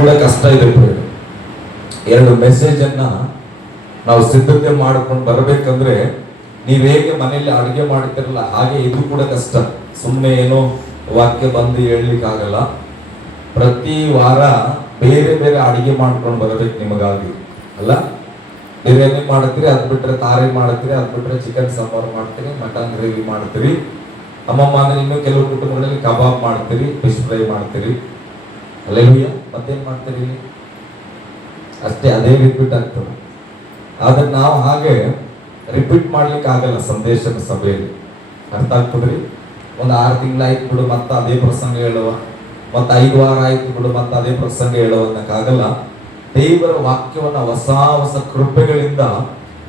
ಕೂಡ ಕಷ್ಟ ಇದೆ. ಎರಡು ಮೆಸೇಜ್ ಅನ್ನ ನಾವು ಸಿದ್ಧತೆ ಮಾಡ್ಕೊಂಡು ಬರಬೇಕಂದ್ರೆ ನೀವ್ ಹೇಗೆ ಮನೆಯಲ್ಲಿ ಅಡುಗೆ ಮಾಡ್ತಿರಲ್ಲ ಹಾಗೆ ಇದು ಕೂಡ ಕಷ್ಟ. ಸುಮ್ಮನೆ ಏನೋ ವಾಕ್ಯ ಬಂದು ಹೇಳಲಿಕ್ಕಾಗಲ್ಲ. ಪ್ರತಿ ವಾರ ಬೇರೆ ಬೇರೆ ಅಡಿಗೆ ಮಾಡ್ಕೊಂಡು ಬರಬೇಕು ನಿಮಗಾಗಿ ಅಲ್ಲ. ಬಿರಿಯಾನಿ ಮಾಡ್ತೀರಿ, ಅದ್ ಬಿಟ್ರೆ ತಾರಿ ಮಾಡ್ತೀರಿ, ಅದ್ ಬಿಟ್ರೆ ಚಿಕನ್ ಸಾಂಬಾರ್ ಮಾಡ್ತೀರಿ, ಮಟನ್ ಗ್ರೇವಿ ಮಾಡ್ತೀರಿ. ಅಮ್ಮಮ್ಮ ಅಂದ್ರೆ ಇನ್ನು ಕೆಲವು ಕುಟುಂಬಗಳಲ್ಲಿ ಕಬಾಬ್ ಮಾಡ್ತೀರಿ, ಫಿಶ್ ಫ್ರೈ ಮಾಡ್ತೀರಿ. ಅಲ್ಲೆಲ್ಲೂಯ್ಯ. ಮತ್ತೇನ್ ಮಾಡ್ತೀರಿ? ಅಷ್ಟೇ, ಅದೇ ರಿಪೀಟ್ ಆಗ್ತದೆ. ಆದ್ರೆ ನಾವು ಹಾಗೆ ರಿಪೀಟ್ ಮಾಡ್ಲಿಕ್ಕೆ ಆಗಲ್ಲ. ಸಂದೇಶದ ಸಭೆಯಲ್ಲಿ ಅರ್ಥ ಆಗ್ತದ್ರಿ. ಒಂದು 6 ತಿಂಗಳಾಯ್ತು ಬಿಡು ಮತ್ತೆ ಅದೇ ಪ್ರಸಂಗ ಹೇಳುವ, ಮತ್ತೆ 5 ವಾರ ಆಯ್ತು ಬಿಡು ಮತ್ತೆ ಅದೇ ಪ್ರಸಂಗ ಹೇಳುವ ಅನ್ನಕ್ಕಾಗಲ್ಲ. ದೇವರ ವಾಕ್ಯವನ್ನ ಹೊಸ ಹೊಸ ಕೃಪೆಗಳಿಂದ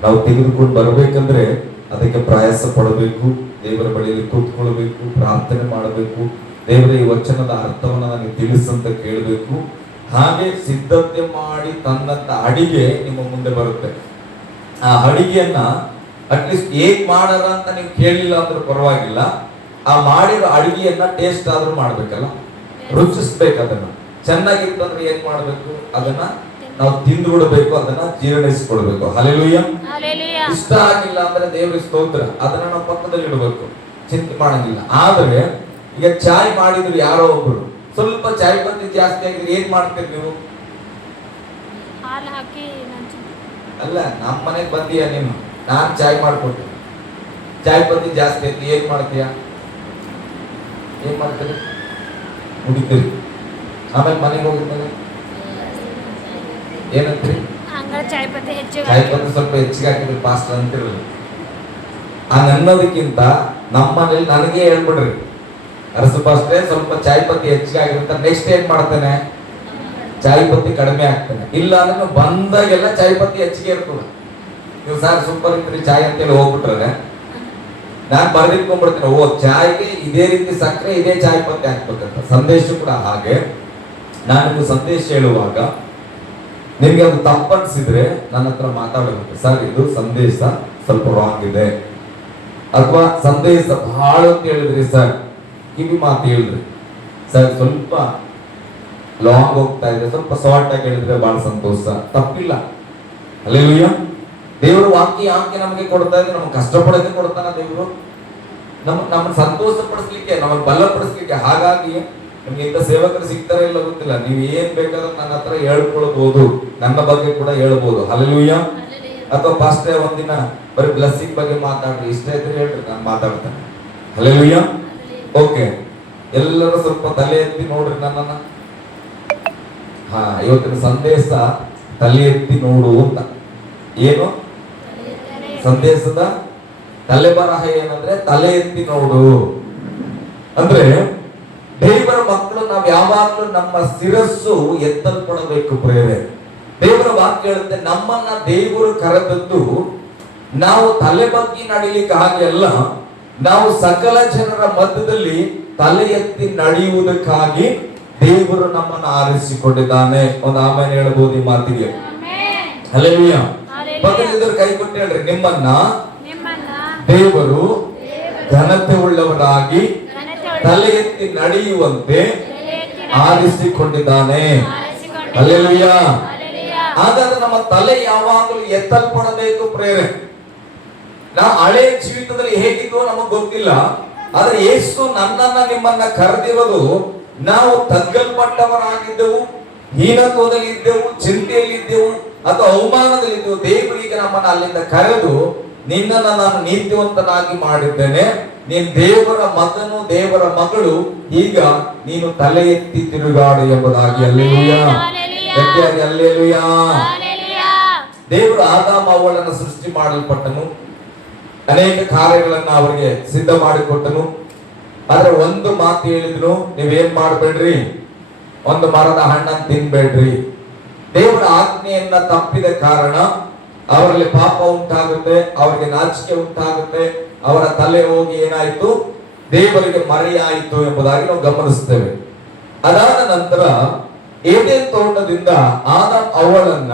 ನಾವು ತೆಗೆದುಕೊಂಡು ಬರಬೇಕಂದ್ರೆ ಅದಕ್ಕೆ ಪ್ರಯಾಸ ಪಡಬೇಕು. ದೇವರ ಬಳಿಯಲ್ಲಿ ಕೂತ್ಕೊಳ್ಬೇಕು, ಪ್ರಾರ್ಥನೆ ಮಾಡಬೇಕು. ದೇವರ ಈ ವಚನದ ಅರ್ಥವನ್ನ ನನಗೆ ತಿಳಿಸಂತ ಕೇಳಬೇಕು. ಹಾಗೆ ಸಿದ್ಧತೆ ಮಾಡಿ ತನ್ನಂತ ಅಡಿಗೆ ನಿಮ್ಮ ಮುಂದೆ ಬರುತ್ತೆ. ಆ ಅಡಿಗೆಯನ್ನ ಅಟ್ಲೀಸ್ಟ್ ಹೇಗ್ ಮಾಡಾರ ಅಂತ ನೀವು ಕೇಳಲಿಲ್ಲ ಅಂದ್ರೂ ಪರವಾಗಿಲ್ಲ. ಆ ಮಾಡಿರೋ ಅಡಿಗೆಯನ್ನ ಟೇಸ್ಟ್ ಆದ್ರೂ ಮಾಡ್ಬೇಕಲ್ಲ, ರುಚಿಸ್ಬೇಕು. ಅದನ್ನ ಚೆನ್ನಾಗಿತ್ತಂದ್ರೆ ಏನ್ ಮಾಡ್ಬೇಕು? ಅದನ್ನ ನಾವು ತಿಂದು ಬಿಡಬೇಕು, ಅದನ್ನ ಜೀರ್ಣಿಸ್ಕೊಳ್ಬೇಕು. ಹಲ್ಲೆಲೂಯಾ. ಇಷ್ಟ ಆಗಿಲ್ಲ ಅಂದ್ರೆ ದೇವ್ರ ಸ್ತೋತ್ರ, ಅದನ್ನ ನಾವು ಪಕ್ಕದಲ್ಲಿ ಇಡಬೇಕು, ಚಿಂತೆ ಮಾಡಂಗಿಲ್ಲ. ಆದ್ರೆ ಈಗ ಚಾಯ್ ಮಾಡಿದ್ರು ಯಾರೋ ಒಬ್ರು ಸ್ವಲ್ಪ ಚಾಯ್ ಪತ್ತಿ ಜಾಸ್ತಿ ಆಗಿದ್ರೆ ಏನ್ ಮಾಡ್ತೀರಿ ನೀವು? ಅಲ್ಲ, ನಮ್ಮ ಮನೆಗೆ ಬಂದೀಯ ನೀನು, ನಾನ್ ಚಾಯ್ ಮಾಡ್ಕೊಡ್ತೀನಿ, ಚಾಯ್ ಪತ್ತಿ ಜಾಸ್ತಿ ಐತಿ, ಏನ್ ಮಾಡ್ತೀಯ? ಏನ್ ಮಾಡ್ತೀರಿ? ಮುಡಿತೀರಿ. ಆಮೇಲೆ ಮನೆಗೆ ಹೋಗಿದ್ಮೇಲೆ ಏನಂತೀರಿ? ಚಾಯ್ ಪತ್ತಿ ಸ್ವಲ್ಪ ಹೆಚ್ಚಿಗೆ ಹಾಕಿದ್ರೆ ಪಾಸ್ಟ್ ಅಂತಿರಲ್ಲ. ಹಂಗ ಅನ್ನೋದಕ್ಕಿಂತ ನಮ್ಮ ಮನೇಲಿ ನನಗೆ ಹೇಳ್ಬಿಡ್ರಿ, ಅರಸಪಾಸ್ಟ್ರೆ ಸ್ವಲ್ಪ ಚಾಯ್ ಪತ್ತಿ ಹೆಚ್ಚಿಗೆ ಆಗಿರುತ್ತೆ, ನೆಕ್ಸ್ಟ್ ಏನ್ ಮಾಡ್ತೇನೆ? ಚಾಯ್ ಪತ್ತಿ ಕಡಿಮೆ ಆಗ್ತಾನೆ. ಇಲ್ಲ ಅಂದ್ರೆ ಬಂದಾಗೆಲ್ಲ ಚಾಯ್ ಪತ್ತಿ ಹೆಚ್ಚಿಗೆ ಇರ್ತದೆ. ನೀವು ಸರ್ ಸೂಪರ್ ಇದ್ರಿ ಚಾಯ್ ಅಂತೇಳಿ ಹೋಗ್ಬಿಟ್ರೆ ನಾನ್ ಬರ್ದಿಟ್ಕೊಂಡ್ಬಿಡ್ತೀನಿ, ಓ ಚಾಯ್ಗೆ ಇದೇ ರೀತಿ ಸಕ್ಕರೆ, ಇದೇ ಚಾಯ್ ಪತ್ತಿ ಹಾಕ್ಬೇಕಂತ. ಸಂದೇಶ ಕೂಡ ಹಾಗೆ. ನಾನು ಸಂದೇಶ ಹೇಳುವಾಗ ನಿಮ್ಗೆ ಅದು ತಪ್ಪನ್ಸಿದ್ರೆ ನನ್ನ ಹತ್ರ ಮಾತಾಡಬೇಕು. ಸರ್ ಇದು ಸಂದೇಶ ಸ್ವಲ್ಪ ರಾಂಗ್ ಇದೆ, ಅಥವಾ ಸಂದೇಶ ಬಹಳ ಅಂತ ಹೇಳಿದ್ರಿ ಸರ್, ಕಿವಿ ಮಾತು ಹೇಳಿದ್ರಿ ಸರ್, ಸ್ವಲ್ಪ ಲಾಂಗ್ ಹೋಗ್ತಾ ಇದೆ, ಸ್ವಲ್ಪ ಶಾರ್ಟ್ ಆಗಿ ಹೇಳಿದ್ರೆ ಬಹಳ ಸಂತೋಷ, ತಪ್ಪಿಲ್ಲ. ಹಲ್ಲೆಲೂಯಾ. ದೇವರು ವಾಕ್ಯ ಯಾಕೆ ನಮಗೆ ಕೊಡ್ತಾ ಇದ್ರೆ, ನಮ್ಗೆ ಕಷ್ಟಪಡೋಕೆ ಕೊಡ್ತಾನ ದೇವರು, ನಮ್ಮನ್ನು ಸಂತೋಷ ಪಡಿಸ್ಲಿಕ್ಕೆ, ನಮ್ಮನ್ನು ಬಲಪಡಿಸ್ಲಿಕ್ಕೆ. ಹಾಗಾಗಿ ನಿಮ್ಗೆ ಇಂಥ ಸೇವಕರು ಸಿಗ್ತಾರೆ ಇಲ್ಲ ಗೊತ್ತಿಲ್ಲ, ನೀವು ಏನ್ ಬೇಕಾದ್ರೂ ನನ್ನ ಹತ್ರ ಹೇಳ್ಕೊಳ್ಬಹುದು, ನನ್ನ ಬಗ್ಗೆ ಕೂಡ ಹೇಳ್ಬೋದು. ಹಲ್ಲೆಲೂಯಾ. ಅಥವಾ ಪಾಸ್ಟ್ರೆ ಒಂದಿನ ಬರೀ ಬ್ಲೆಸ್ಸಿಂಗ್ ಬಗ್ಗೆ ಮಾತಾಡ್ರಿ, ಇಷ್ಟ ಇದ್ರೆ ಹೇಳ್ರಿ, ನಾನು ಮಾತಾಡ್ತೇನೆ. ಹಲ್ಲೆಲೂಯಾ. ಓಕೆ, ಎಲ್ಲರೂ ಸ್ವಲ್ಪ ತಲೆ ಎತ್ತಿ ನೋಡ್ರಿ ನನ್ನನ್ನ. ಹಾ, ಇವತ್ತಿನ ಸಂದೇಶ ತಲೆ ಎತ್ತಿ ನೋಡು ಅಂತ. ಏನು ಸಂದೇಶದ ತಲೆಬರಹ ಏನಂದ್ರೆ ತಲೆ ಎತ್ತಿ ನೋಡು ಅಂದ್ರೆ, ದೇವರ ಮಕ್ಕಳು ನಾವ್ ಯಾವಾಗ್ಲೂ ನಮ್ಮ ಶಿರಸ್ಸು ಎತ್ತಲ್ಪಡಬೇಕು. ಪ್ರೇರೆ ದೇವರ ವಾಕ್ಯ ಹೇಳುತ್ತೆ, ನಮ್ಮನ್ನ ದೇವರು ಕರೆದದ್ದು ನಾವು ತಲೆ ಬಗ್ಗೆ ನಡಿಲಿಕ್ಕೆ ಹಾಗೆ ಅಲ್ಲ, ನಾವು ಸಕಲ ಜನರ ಮಧ್ಯದಲ್ಲಿ ತಲೆ ಎತ್ತಿ ನಡೆಯುವುದಕ್ಕಾಗಿ ದೇವರು ನಮ್ಮನ್ನು ಆರಿಸಿಕೊಂಡಿದ್ದಾನೆ. ಒಂದು ಆಮೇಲೆ ಹೇಳ್ಬೋದು ಈ ಮಾತಿಗೆ. ಹಲ್ಲೆಲೂಯಾ. ಪಕ್ಕದಲ್ಲಿದ್ದವರು ಕೈ ಕೊಟ್ಟು ಹೇಳ್ರಿ, ನಿಮ್ಮನ್ನ ದೇವರು ಘನತೆ ಉಳ್ಳವರಾಗಿ ತಲೆ ಎತ್ತಿ ನಡೆಯುವಂತೆ ಆರಿಸಿಕೊಂಡಿದ್ದಾನೆ. ಹಲ್ಲೆಲೂಯಾ. ಹಾಗಾದ್ರೆ ನಮ್ಮ ತಲೆ ಯಾವಾಗಲೂ ಎತ್ತಲ್ಪಡಬೇಕು. ಪ್ರೇರೆ ನಾವು ಹಳೆ ಜೀವಿತದಲ್ಲಿ ಹೇಗಿದ್ದೋ ನಮಗ್ ಗೊತ್ತಿಲ್ಲ, ಆದ್ರೆ ಯೇಸು ನನ್ನನ್ನ ನಿಮ್ಮನ್ನ ಕರೆದಿರೋದು ನಾವು ತಗ್ಗಲ್ಪಟ್ಟವರಾಗಿದ್ದೆವು, ಹೀನತ್ವದಲ್ಲಿ ಇದ್ದೆವು, ಚಿಂತೆಯಲ್ಲಿದ್ದೆವು ಅಥವಾ ಅವಮಾನದಲ್ಲಿದ್ದೆವು. ದೇವರಿಗೆ ನಮ್ಮನ್ನ ಅಲ್ಲಿಂದ ಕರೆದು, ನಿನ್ನನ್ನು ನಾನು ನೀತಿವಂತನಾಗಿ ಮಾಡಿದ್ದೇನೆ, ನೀನ್ ದೇವರ ಮಗನು, ದೇವರ ಮಗಳು, ಈಗ ನೀನು ತಲೆ ಎತ್ತಿ ತಿರುಗಾಡು ಎಂಬುದಾಗಿ. ಹಲ್ಲೆಲೂಯಾ. ಗಟ್ಟಿಯಾಗಿ ಹಲ್ಲೆಲೂಯಾ. ದೇವರು ಆದಾಮ ಅವಳನ್ನು ಸೃಷ್ಟಿ ಮಾಡಲ್ಪಟ್ಟನು, ಅನೇಕ ಕಾರ್ಯಗಳನ್ನ ಅವರಿಗೆ ಸಿದ್ಧ ಮಾಡಿಕೊಟ್ಟನು. ಆದ್ರೆ ಒಂದು ಮಾತು ಹೇಳಿದ್ರು, ನೀವೇನ್ ಮಾಡ್ಬೇಡ್ರಿ, ಒಂದು ಮರದ ಹಣ್ಣನ್ನು ತಿನ್ಬೇಡ್ರಿ. ದೇವರ ಆಜ್ಞೆಯನ್ನ ತಪ್ಪಿದ ಕಾರಣ ಅವರಲ್ಲಿ ಪಾಪ ಉಂಟಾಗುತ್ತೆ, ಅವರಿಗೆ ನಾಚಿಕೆ ಉಂಟಾಗುತ್ತೆ, ಅವರ ತಲೆ ಹೋಗಿ ಏನಾಯ್ತು, ದೇವರಿಗೆ ಮರೆಯಾಯಿತು ಎಂಬುದಾಗಿ ನಾವು ಗಮನಿಸ್ತೇವೆ. ಅದಾದ ನಂತರ ಏದೇನ್ ತೋಟದಿಂದ ಆದಾಮ್ ಅವಳನ್ನ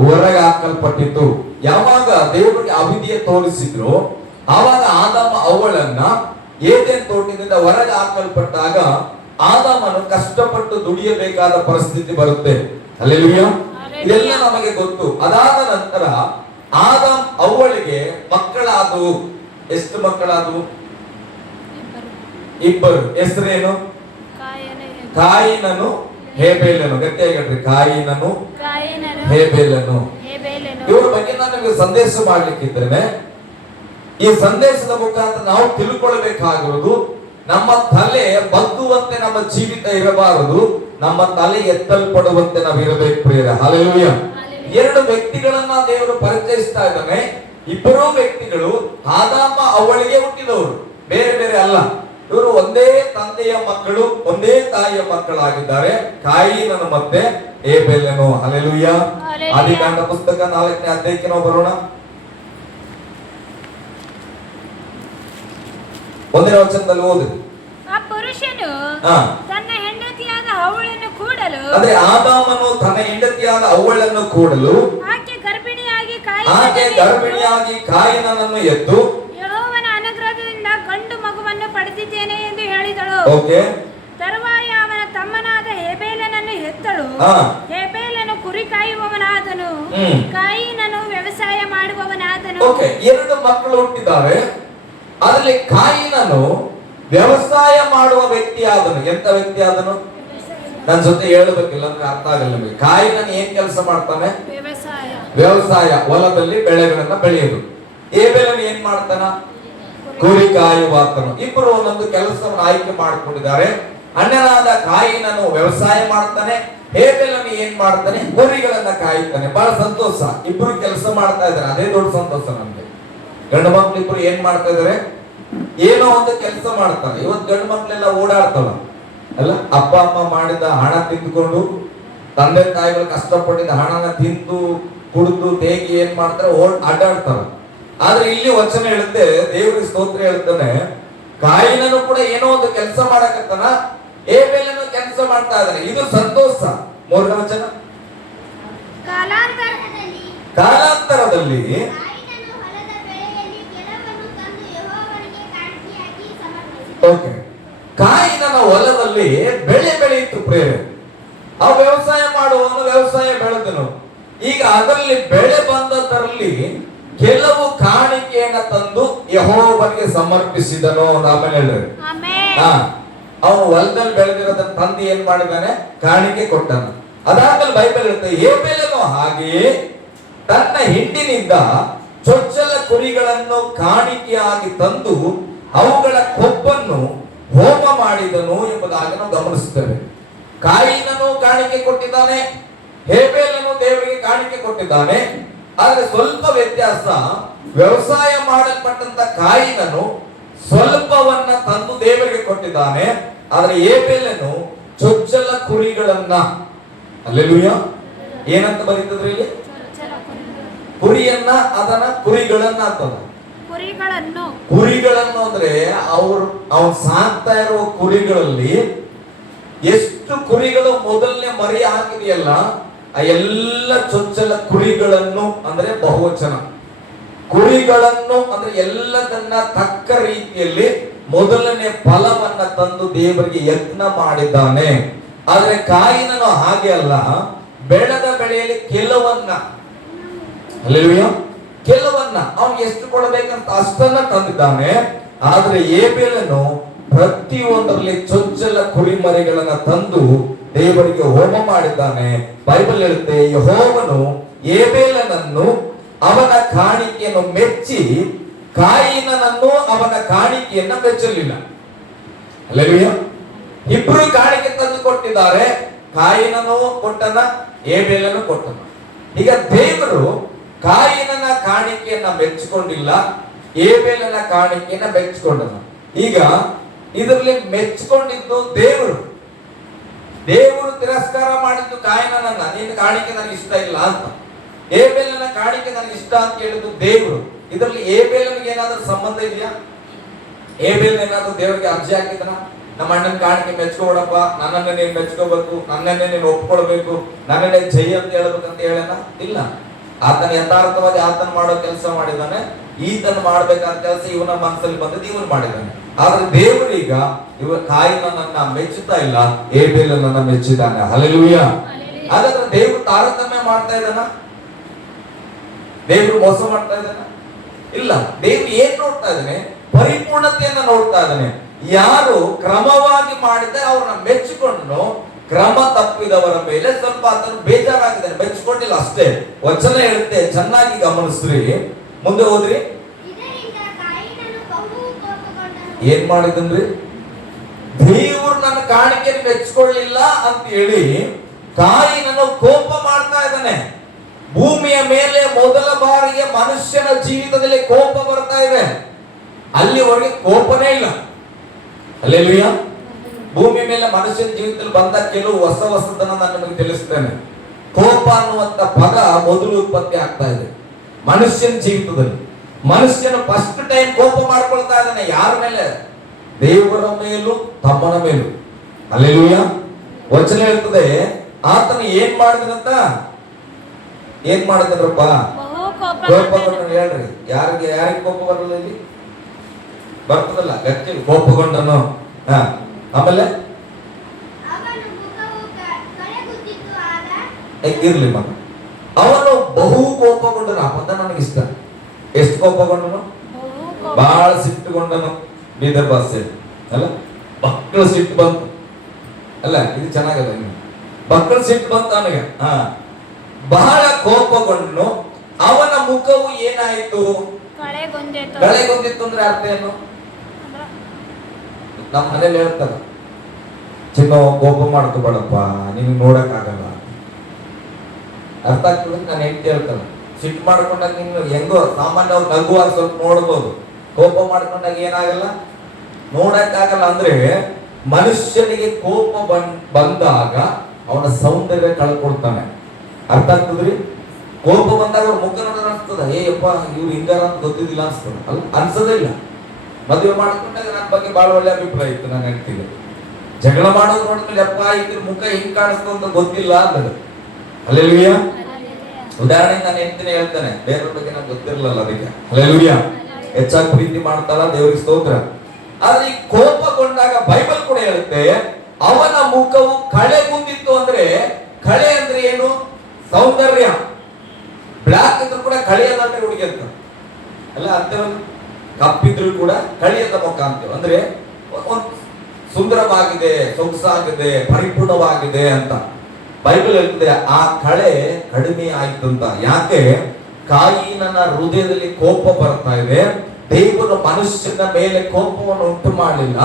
ಹೊರಗೆ ಹಾಕಲ್ಪಟ್ಟಿತು. ಯಾವಾಗ ದೇವರಿಗೆ ಅವಿಧಿಯ ತೋರಿಸಿದ್ರು, ಆವಾಗ ಆದಾಮ ಅವಳನ್ನ ಏದೇನ್ ತೋಟದಿಂದ ಹೊರಗೆ ಹಾಕಲ್ಪಟ್ಟಾಗ ಆದಾಮನು ಕಷ್ಟಪಟ್ಟು ದುಡಿಯಬೇಕಾದ ಪರಿಸ್ಥಿತಿ ಬರುತ್ತೆ. ಹಲ್ಲೆಲೂಯಾ. ಇದೆಲ್ಲ ನಮಗೆ ಗೊತ್ತು. ಅದಾದ ನಂತರ ಆದಾಮ್ ಅವ್ವಳಿಗೆ ಮಕ್ಕಳಾದವು. ಎಷ್ಟು ಮಕ್ಕಳಾದವು? ಇಬ್ಬರು. ಹೆಸರೇನು? ಕಾಯಿನನು ಹೇಬೇಲನು. ಗಟ್ಟಿಯಾಗಿ ಹೇಳ್ರಿ, ಕಾಯಿನನು ಹೇಬೇಲನು. ಇವರ ಬಗ್ಗೆ ನಾನು ನಿಮಗೆ ಸಂದೇಶ ಮಾಡ್ಲಿಕ್ಕಿದ್ದೇನೆ. ಈ ಸಂದೇಶದ ಮುಖಾಂತರ ನಾವು ತಿಳ್ಕೊಳ್ಬೇಕಾಗಿರುವುದು, ನಮ್ಮ ತಲೆ ಬಗ್ಗುವಂತೆ ನಮ್ಮ ಜೀವಿತ ಇರಬಾರದು, ನಮ್ಮ ತಲೆ ಎತ್ತಲ್ಪಡುವಂತೆ ನಾವು ಇರಬೇಕು ಪ್ರಿಯರೇ. ಹಲ್ಲೆಲೂಯಾ. ಎರಡು ವ್ಯಕ್ತಿಗಳನ್ನ ದೇವರು ಪರಿಚಯಿಸ್ತಾ ಇದ್ದಾನೆ. ಇಬ್ಬರೂ ವ್ಯಕ್ತಿಗಳು ಆದಾಮ ಅವಳಿಗೆ ಹುಟ್ಟಿದವರು, ಬೇರೆ ಬೇರೆ ಅಲ್ಲ. ಇವರು ಒಂದೇ ತಂದೆಯ ಮಕ್ಕಳು, ಒಂದೇ ತಾಯಿಯ ಮಕ್ಕಳಾಗಿದ್ದಾರೆ, ಕಾಯಿನನು ಮತ್ತೆ ಹೇಬೇಲನು. ಹಲ್ಲೆಲೂಯಾ. ಆದಿಕಾಂಡ ಪುಸ್ತಕ 4ನೇ ಅಧ್ಯಾಯಕ್ಕೆ ನಾವು ಬರೋಣ. 1ನೇ ವಚನದಲ್ಲಿ ಓದಿ. ಆ ಪುರುಷನು ತನ್ನ ಹೆಂಡತಿಯಾದ ಅವ್ವಳನ್ನು ಕೂಡಲು, ಅಂದ್ರೆ ಆದಾಮನು ತನ್ನ ಹೆಂಡತಿಯಾದ ಅವ್ವಳನ್ನು ಕೂಡಲು, ಆಕೆ ಗರ್ಭಿಣಿಯಾಗಿ ಕಾಯಿನನನ್ನು ಎದ್ದು, ಯೆಹೋವನ ಅನುಗ್ರಹದಿಂದ ಗಂಡು ಮಗುವನ್ನು ಪಡೆದಿದ್ದೇನೆ ಎಂದು ಹೇಳಿದಳು. ತರುವಾಯ ಅವನ ತಮ್ಮನಾದ ಹೇಬೇಲನನ್ನು ಹೆತ್ತಳು. ಹೇಬೇಲನು ಕುರಿ ಕಾಯುವವನಾದನು, ಕಾಯಿನನು ವ್ಯವಸಾಯ ಮಾಡುವವನಾದನು. ಎರಡು ಮಕ್ಕಳು ಹುಟ್ಟಿದ್ದಾರೆ. ಅದರಲ್ಲಿ ಕಾಯಿನನು ವ್ಯವಸಾಯ ಮಾಡುವ ವ್ಯಕ್ತಿ ಆದನು. ಎಂತ ವ್ಯಕ್ತಿ ಆದನು? ನನ್ನ ಜೊತೆ ಹೇಳಬೇಕಿಲ್ಲ ಅಂದ್ರೆ ಅರ್ಥ ಆಗಲ್ಲ ನಿಮಗೆ. ಕಾಯಿನನು ಏನ್ ಕೆಲಸ ಮಾಡ್ತಾನೆ? ವ್ಯವಸಾಯ, ಹೊಲದಲ್ಲಿ ಬೆಳೆಗಳನ್ನ ಬೆಳೆಯುವುದು. ಹೇಬೇಲನು ಏನ್ ಮಾಡ್ತಾನ? ಕುರಿ ಕಾಯುವಾತನು. ಇಬ್ಬರು ಒಂದೊಂದು ಕೆಲಸವನ್ನು ಆಯ್ಕೆ ಮಾಡಿಕೊಂಡಿದ್ದಾರೆ. ಅಣ್ಣನಾದ ಕಾಯಿನನು ವ್ಯವಸಾಯ ಮಾಡ್ತಾನೆ, ಹೇಬೇಲನು ಏನ್ ಮಾಡ್ತಾನೆ? ಕುರಿಗಳನ್ನ ಕಾಯುತ್ತಾನೆ. ಬಹಳ ಸಂತೋಷ. ಇಬ್ರು ಕೆಲಸ ಮಾಡ್ತಾ ಇದ್ದಾರೆ, ಅದೇ ದೊಡ್ಡ ಸಂತೋಷ ನಮ್ಗೆ. ಗಂಡು ಮಕ್ಳು ಇಬ್ರು ಏನ್ ಮಾಡ್ತಾ ಇದಾರೆ? ಏನೋ ಒಂದು ಕೆಲಸ ಮಾಡ್ತಾರೆ. ಇವತ್ತು ಗಂಡು ಮಕ್ಳೆಲ್ಲ ಓಡಾಡ್ತವ ಅಲ್ಲ, ಅಪ್ಪ ಅಮ್ಮ ಮಾಡಿದ ಹಣ ತಿಂದುಕೊಂಡು, ತಂದೆ ತಾಯಿಗಳು ಕಷ್ಟಪಟ್ಟಿದ್ದ ಹಣನ ತಿಂದು ಕುಡಿದು ತೇಗಿ ಏನ್ ಮಾಡ್ತಾರೆ? ಅಡ್ಡಾಡ್ತಾರ. ಆದ್ರೆ ಇಲ್ಲಿ ವಚನ ಹೇಳುತ್ತೆ, ದೇವರಿಗೆ ಸ್ತೋತ್ರ ಹೇಳ್ತಾನೆ, ಕಾಯಿನನು ಕೂಡ ಏನೋ ಒಂದು ಕೆಲಸ ಮಾಡಕತ್ತಾನ, ಹೇಬೇಲನು ಕೆಲಸ ಮಾಡ್ತಾ ಇದ್ದಾನೆ. ಇದು ಸಂತೋಷ. 3ನೇ ವಚನ. ಕಾಲಾಂತರದಲ್ಲಿ ಕಾಯಿನನ ಹೊಲದಲ್ಲಿ ಬೆಳೆ ಬೆಳೆಯಿತು ಪ್ರೇರೆ. ಆ ವ್ಯವಸಾಯ ಮಾಡುವವನು ವ್ಯವಸಾಯ ಬೆಳೆದನು. ಈಗ ಅದರಲ್ಲಿ ಬೆಳೆ ಬಂದದರಲ್ಲಿ ಕೆಲವು ಕಾಣಿಕೆಯನ್ನ ತಂದು ಯೆಹೋವನಿಗೆ ಸಮರ್ಪಿಸಿದನು. ಆಮೇಲೆ ಹೇಳಿದ್ರೆ ಅವನು ಹೊಲದಲ್ಲಿ ಬೆಳೆದಿರೋದನ್ನ ತಂದು ಏನ್ ಮಾಡಿದಾನೆ? ಕಾಣಿಕೆ ಕೊಟ್ಟನು. ಅದಾದ್ಮೇಲೆ ಬೈಬಲ್ ಹೇಳುತ್ತೆ, ಹೇಬೇಲನು ಹಾಗೆಯೇ ತನ್ನ ಹಿಂಡಿನಿಂದ ಚೊಚ್ಚಲ ಕುರಿಗಳನ್ನು ಕಾಣಿಕೆಯಾಗಿ ತಂದು ಅವುಗಳ ಕೊಬ್ಬನ್ನು ಹೋಮ ಮಾಡಿದನು ಎಂಬುದಾಗಿ ನಾವು ಗಮನಿಸುತ್ತೇವೆ. ಕಾಯಿನನು ಕಾಣಿಕೆ ಕೊಟ್ಟಿದ್ದಾನೆ, ಹೇಬೇಲನು ದೇವರಿಗೆ ಕಾಣಿಕೆ ಕೊಟ್ಟಿದ್ದಾನೆ. ಆದ್ರೆ ಸ್ವಲ್ಪ ವ್ಯತ್ಯಾಸ. ವ್ಯವಸಾಯ ಮಾಡಲ್ಪಟ್ಟಂತ ಕಾಯಿನನು ಸ್ವಲ್ಪವನ್ನ ತಂದು ದೇವರಿಗೆ ಕೊಟ್ಟಿದ್ದಾನೆ, ಆದ್ರೆ ಹೇಬೇಲನು ಚೊಚ್ಚಲ ಕುರಿಗಳನ್ನ, ಹಲ್ಲೆಲೂಯಾ, ಏನಂತ ಬರೀತದ್ರಿ ಇಲ್ಲಿ? ಕುರಿಯನ್ನ, ಅದನ್ನ ಕುರಿಗಳನ್ನ ಅಂತದ. ಕುರಿಗಳನ್ನು ಅಂದ್ರೆ ಅವನು ಸಾಕ್ತಾ ಇರುವ ಕುರಿಗಳಲ್ಲಿ ಎಷ್ಟು ಕುರಿಗಳು ಮೊದಲನೇ ಮರಿ ಹಾಕಿದೆಯಲ್ಲ, ಆ ಎಲ್ಲ ಚೊಚ್ಚಲ ಕುರಿಗಳನ್ನು ಅಂದ್ರೆ ಬಹುವಚನ. ಕುರಿಗಳನ್ನು ಅಂದ್ರೆ ಎಲ್ಲದನ್ನ ತಕ್ಕ ರೀತಿಯಲ್ಲಿ ಮೊದಲನೇ ಫಲವನ್ನ ತಂದು ದೇವರಿಗೆ ಯತ್ನ ಮಾಡಿದ್ದಾನೆ. ಆದ್ರೆ ಕಾಯಿನನು ಹಾಗೆ ಅಲ್ಲ, ಬೆಳೆದ ಬೆಳೆಯಲ್ಲಿ ಕೆಲವನ್ನ, ಹಲ್ಲೆಲೂಯಾ, ಕೆಲವನ್ನ ಅವನು ಎಷ್ಟು ಕೊಡಬೇಕಂತ ಅಷ್ಟನ್ನ ತಂದಿದ್ದಾನೆ. ಆದ್ರೆ ಹೇಬೇಲನು ಪ್ರತಿಯೊಂದರಲ್ಲಿ ಚೊಚ್ಚಲ ಕುರಿಮರಿಗಳನ್ನ ತಂದು ದೇವರಿಗೆ ಹೋಮ ಮಾಡಿದ್ದಾನೆ. ಬೈಬಲ್ ಹೇಳುತ್ತೆ, ಯೆಹೋವನು ಹೇಬೇಲನನ್ನು ಅವನ ಕಾಣಿಕೆಯನ್ನು ಮೆಚ್ಚಿ ಕಾಯಿನನನ್ನು ಅವನ ಕಾಣಿಕೆಯನ್ನ ಮೆಚ್ಚಲಿಲ್ಲ. ಹಲ್ಲೆಲೂಯಾ. ಇಬ್ರು ಕಾಣಿಕೆ ತಂದು ಕೊಟ್ಟಿದ್ದಾರೆ. ಕಾಯಿನನು ಕೊಟ್ಟನ, ಹೇಬೇಲನು ಕೊಟ್ಟನ. ಈಗ ದೇವರು ಕಾಯಿನನ ಕಾಣಿಕೆಯನ್ನ ಮೆಚ್ಚಿಕೊಂಡಿಲ್ಲ, ಹೇಬೇಲನ ಕಾಣಿಕೆಯನ್ನ ಮೆಚ್ಚಿಕೊಂಡನ. ಈಗ ಇದರಲ್ಲಿ ಮೆಚ್ಚಿಕೊಂಡಿದ್ದು ದೇವರು. ದೇವರು ತಿರಸ್ಕಾರ ಮಾಡಿದ್ದು ಕಾಯಿನನನ್ನ, ನಿನ್ನ ಕಾಣಿಕೆ ನನಗೆ ಇಷ್ಟ ಇಲ್ಲ ಅಂತ. ಹೇಬೇಲನ ಕಾಣಿಕೆ ನನಗೆ ಇಷ್ಟ ಅಂತ ಹೇಳಿದ್ದು ದೇವರು. ಇದರಲ್ಲಿ ಹೇಬೇಲನಿಗೆ ಏನಾದ್ರೂ ಸಂಬಂಧ ಇದೆಯಾ? ಹೇಬೇಲ್ ಏನಾದ್ರೂ ದೇವರಿಗೆ ಅರ್ಜಿ ಹಾಕಿದನ? ನಮ್ಮ ಅಣ್ಣನ ಕಾಣಿಕೆ ಮೆಚ್ಕೋಬೇಡಪ್ಪ, ನನ್ನನ್ನೇ ನೀನ್ ಮೆಚ್ಕೋಬೇಕು, ನನ್ನನ್ನೇ ನೀನು ಒಪ್ಕೊಳ್ಬೇಕು, ನನ್ನನ್ನೇ ಜೈ ಅಂತ ಹೇಳ್ಬೇಕಂತ ಹೇಳನ? ಇಲ್ಲ. ಆತನ ಯಥಾರ್ಥವಾಗಿ ಆತನ ಮಾಡೋ ಕೆಲಸ ಮಾಡಿದಾನೆ. ಈತನ ಮಾಡ್ಬೇಕಾದ ಕೆಲಸ ಇವನ ಮನಸ್ಸಲ್ಲಿ ಬಂದದ್ದು ಇವನು ಮಾಡಿದ್ದಾನೆ. ಆದ್ರೆ ದೇವರೀಗ ಕಾಯಿನನ್ನ ಮೆಚ್ಚುತ್ತಾ ಇಲ್ಲ, ಹೇಬೇಲನನ್ನ ಮೆಚ್ಚಿದ್ದಾನೆ. ಹಲ್ಲೆಲೂಯ. ಹಾಗಾದ್ರೆ ದೇವರು ತಾರತಮ್ಯ ಮಾಡ್ತಾ ಇದ್ದಾನ? ದೇವರು ಮೋಸ ಮಾಡ್ತಾ ಇದ್ದಾನ? ಇಲ್ಲ. ದೇವರು ಏನ್ ನೋಡ್ತಾ ಇದ್ದಾನೆ? ಪರಿಪೂರ್ಣತೆಯನ್ನ ನೋಡ್ತಾ ಇದ್ದಾನೆ. ಯಾರು ಕ್ರಮವಾಗಿ ಮಾಡಿದ್ರೆ ಅವ್ರನ್ನ ಮೆಚ್ಚಿಕೊಂಡು, ಕ್ರಮ ತಪ್ಪಿದವರ ಮೇಲೆ ಸ್ವಲ್ಪ ಅದನ್ನು ಬೇಜಾರಾಗಿದ್ದಾನೆ, ಮೆಚ್ಚಿಕೊಂಡಿಲ್ಲ ಅಷ್ಟೇ. ವಚನ ಹೇಳುತ್ತೆ, ಚೆನ್ನಾಗಿ ಗಮನಿಸ್ರಿ, ಮುಂದೆ ಹೋದ್ರಿ. ಏನ್ ಮಾಡಿದನ್ರಿ? ದೇವ್ರು ನನ್ನ ಕಾಣಿಕೆ ಮೆಚ್ಚಿಕೊಳ್ಳಿಲ್ಲ ಅಂತ ಹೇಳಿ ಕಾಯಿನನ್ನು ಕೋಪ ಮಾಡ್ತಾ ಇದ್ದಾನೆ. ಭೂಮಿಯ ಮೇಲೆ ಮೊದಲ ಬಾರಿಗೆ ಮನುಷ್ಯನ ಜೀವಿತದಲ್ಲಿ ಕೋಪ ಬರ್ತಾ ಇದೆ. ಅಲ್ಲಿವರೆಗೆ ಕೋಪನೇ ಇಲ್ಲ. ಹಲ್ಲೆಲೂಯಾ. ಭೂಮಿ ಮೇಲೆ ಮನುಷ್ಯನ ಜೀವಿತದಲ್ಲಿ ಬಂದ ಕೆಲವು ಹೊಸದನ್ನ ನಾನು ನಿಮಗೆ ತಿಳಿಸ್ತೇನೆ. ಕೋಪ ಅನ್ನುವಂತ ಪದ ಮೊದಲು ಉತ್ಪತ್ತಿ ಆಗ್ತಾ ಇದೆ ಮನುಷ್ಯನ ಜೀವಿತದಲ್ಲಿ. ಮನುಷ್ಯನು ಫಸ್ಟ್ ಟೈಮ್ ಕೋಪ ಮಾಡ್ಕೊಳ್ತಾ ಇದ್ದಾನೆ. ಯಾರ ಮೇಲೆ? ದೇವರ ಮೇಲೂ ತಮ್ಮನ ಮೇಲೂ. ಹಲ್ಲೆಲೂಯಾ. ವಚನ ಹೇಳ್ತದೆ, ಆತನು ಏನ್ ಮಾಡಿದನಂತ? ಏನ್ ಮಾಡಿದ್ರಪ್ಪ? ಕೋಪಗೊಂಡನು. ಹೇಳ್ರಿ, ಯಾರಿಗೆ ಕೋಪ ಬರಲ್ಲ? ಇಲ್ಲಿ ಬರ್ತದಲ್ಲ, ಗಟ್ಟಿ ಕೋಪಗೊಂಡನು. ಆಮೇಲೆ ಇರ್ಲಿ ಮಗ, ಅವನು ಬಹು ಕೋಪಗೊಂಡನು. ಆ ಪದ ನನಗಿಷ್ಟ. ಎಷ್ಟು ಕೋಪಗೊಂಡನು? ಬಹಳ ಸಿಟ್ಟುಗೊಂಡನು. ಬೀದರ್ ಭಾಷೆ ಅಲ್ಲ, ಮಕ್ಕಳು ಸಿಟ್ಟು ಬಂತು ಅಲ್ಲ, ಇದು ಚೆನ್ನಾಗಲ್ಲ. ಮಕ್ಕಳು ಸಿಟ್ಟು ಬಂತು ಅವನಿಗೆ. ಬಹಳ ಕೋಪಗೊಂಡನು. ಅವನ ಮುಖವು ಏನಾಯಿತು? ಕಳೆಗೊಂದಿತ್ತು. ಅಂದ್ರೆ ಅರ್ಥ ಏನು? ನಮ್ಮ ಮನೇಲಿ ಹೇಳ್ತಾರೆ, ಚಿನ್ನ ಕೋಪ ಮಾಡ್ಕೋಬೇಡಪ್ಪ, ನಿಮ್ಗೆ ನೋಡಕ್ ಆಗಲ್ಲ. ಅರ್ಥ ಆಗ್ತದೆ? ನಾನು ಹೆಂಡತಿ ಹೇಳ್ತಾನೆ, ಸಿಟ್ಟು ಮಾಡ್ಕೊಂಡಾಗ ನೀನು ಹೆಂಗೋ ಸಾಮಾನ್ಯವಾಗಿ ನಗುವಾಗ ಸ್ವಲ್ಪ ನೋಡ್ಬೋದು, ಕೋಪ ಮಾಡ್ಕೊಂಡಾಗ ಏನಾಗಲ್ಲ, ನೋಡಕ್ಕಾಗಲ್ಲ. ಅಂದ್ರೆ ಮನುಷ್ಯನಿಗೆ ಕೋಪ ಬಂದಾಗ ಅವನ ಸೌಂದರ್ಯ ಕಳ್ಕೊಳ್ತಾನೆ. ಅರ್ಥ ಆಗ್ತದ್ರಿ? ಕೋಪ ಬಂದಾಗ ಅವ್ರ ಮುಖ ನೋಡೋಣ ಅನ್ಸ್ತದ, ಏಯಪ್ಪ ಇವ್ರು ಹಿಂಗಾರ ಅಂತ ಗೊತ್ತಿದ್ದಿಲ್ಲ ಅನ್ಸ್ತದ. ಅಲ್ಲ, ಅನ್ಸೋದಿಲ್ಲ. ಮದುವೆ ಮಾಡ್ಕೊಂಡಾಗ ನನ್ನ ಬಗ್ಗೆ ಬಹಳ ಒಳ್ಳೆ ಅಭಿಪ್ರಾಯ ಇತ್ತು ನಾನು ಹೇಳ್ತೀನಿ. ಜಗಳ ಮಾಡೋದು ನೋಡಿದ್ಮೇಲೆ ಅಪ್ಪ ಇದ್ರ ಮುಖ ಹಿಂಗ್ ಕಾಣಿಸ್ತದ ಅಂತ ಗೊತ್ತಿಲ್ಲ ಅನ್ನೋದು. ಹಲ್ಲೆಲೂಯಾ. ಉದಾಹರಣೆಗೆ ನಾನು ಹೆಂಡತಿನೇ ಹೇಳ್ತಾನೆ, ಬೇರೆಯವ್ರ ಬಗ್ಗೆ ನಂಗೆ ಗೊತ್ತಿರಲಿಲ್ಲ, ಅದಕ್ಕೆ ಹಲ್ಲೆಲೂಯಾ. ಹೆಚ್ಚಾಗಿ ಪ್ರೀತಿ ಮಾಡ್ತಾರ, ದೇವರಿಗೆ ಸ್ತೋತ್ರ. ಆದ್ರೆ ಈ ಕೋಪಗೊಂಡಾಗ ಬೈಬಲ್ ಕೂಡ ಹೇಳುತ್ತೆ, ಅವನ ಮುಖವು ಕಳೆಗುಂದಿತ್ತು. ಅಂದ್ರೆ ಕಳೆ ಅಂದ್ರೆ ಏನು? ಸೌಂದರ್ಯ. ಬ್ಲಾಕ್ ಇದ್ರು ಕೂಡ ಕಳೆಯದಂತೆ ಹುಡುಗಿ ಅಂತ ಅಲ್ಲ ಅಂತೇವಲ್ಲ, ಕಪ್ಪಿದ್ರು ಕೂಡ ಕಳೆಯದ ಮುಖ ಅಂತೇವೆ. ಅಂದ್ರೆ ಸುಂದರವಾಗಿದೆ, ಸೊಗಸಾಗಿದೆ, ಪರಿಪೂರ್ಣವಾಗಿದೆ ಅಂತ ಬೈಬಲ್ ಹೇಳ್ತದೆ. ಆ ಕಳೆ ಕಡಿಮೆ ಆಯ್ತು ಅಂತ. ಯಾಕೆ? ಕಾಯಿನನ ಹೃದಯದಲ್ಲಿ ಕೋಪ ಬರ್ತಾ ಇದೆ. ದೇವರು ಮನುಷ್ಯನ ಮೇಲೆ ಕೋಪವನ್ನು ಉಂಟು ಮಾಡಲಿಲ್ಲ.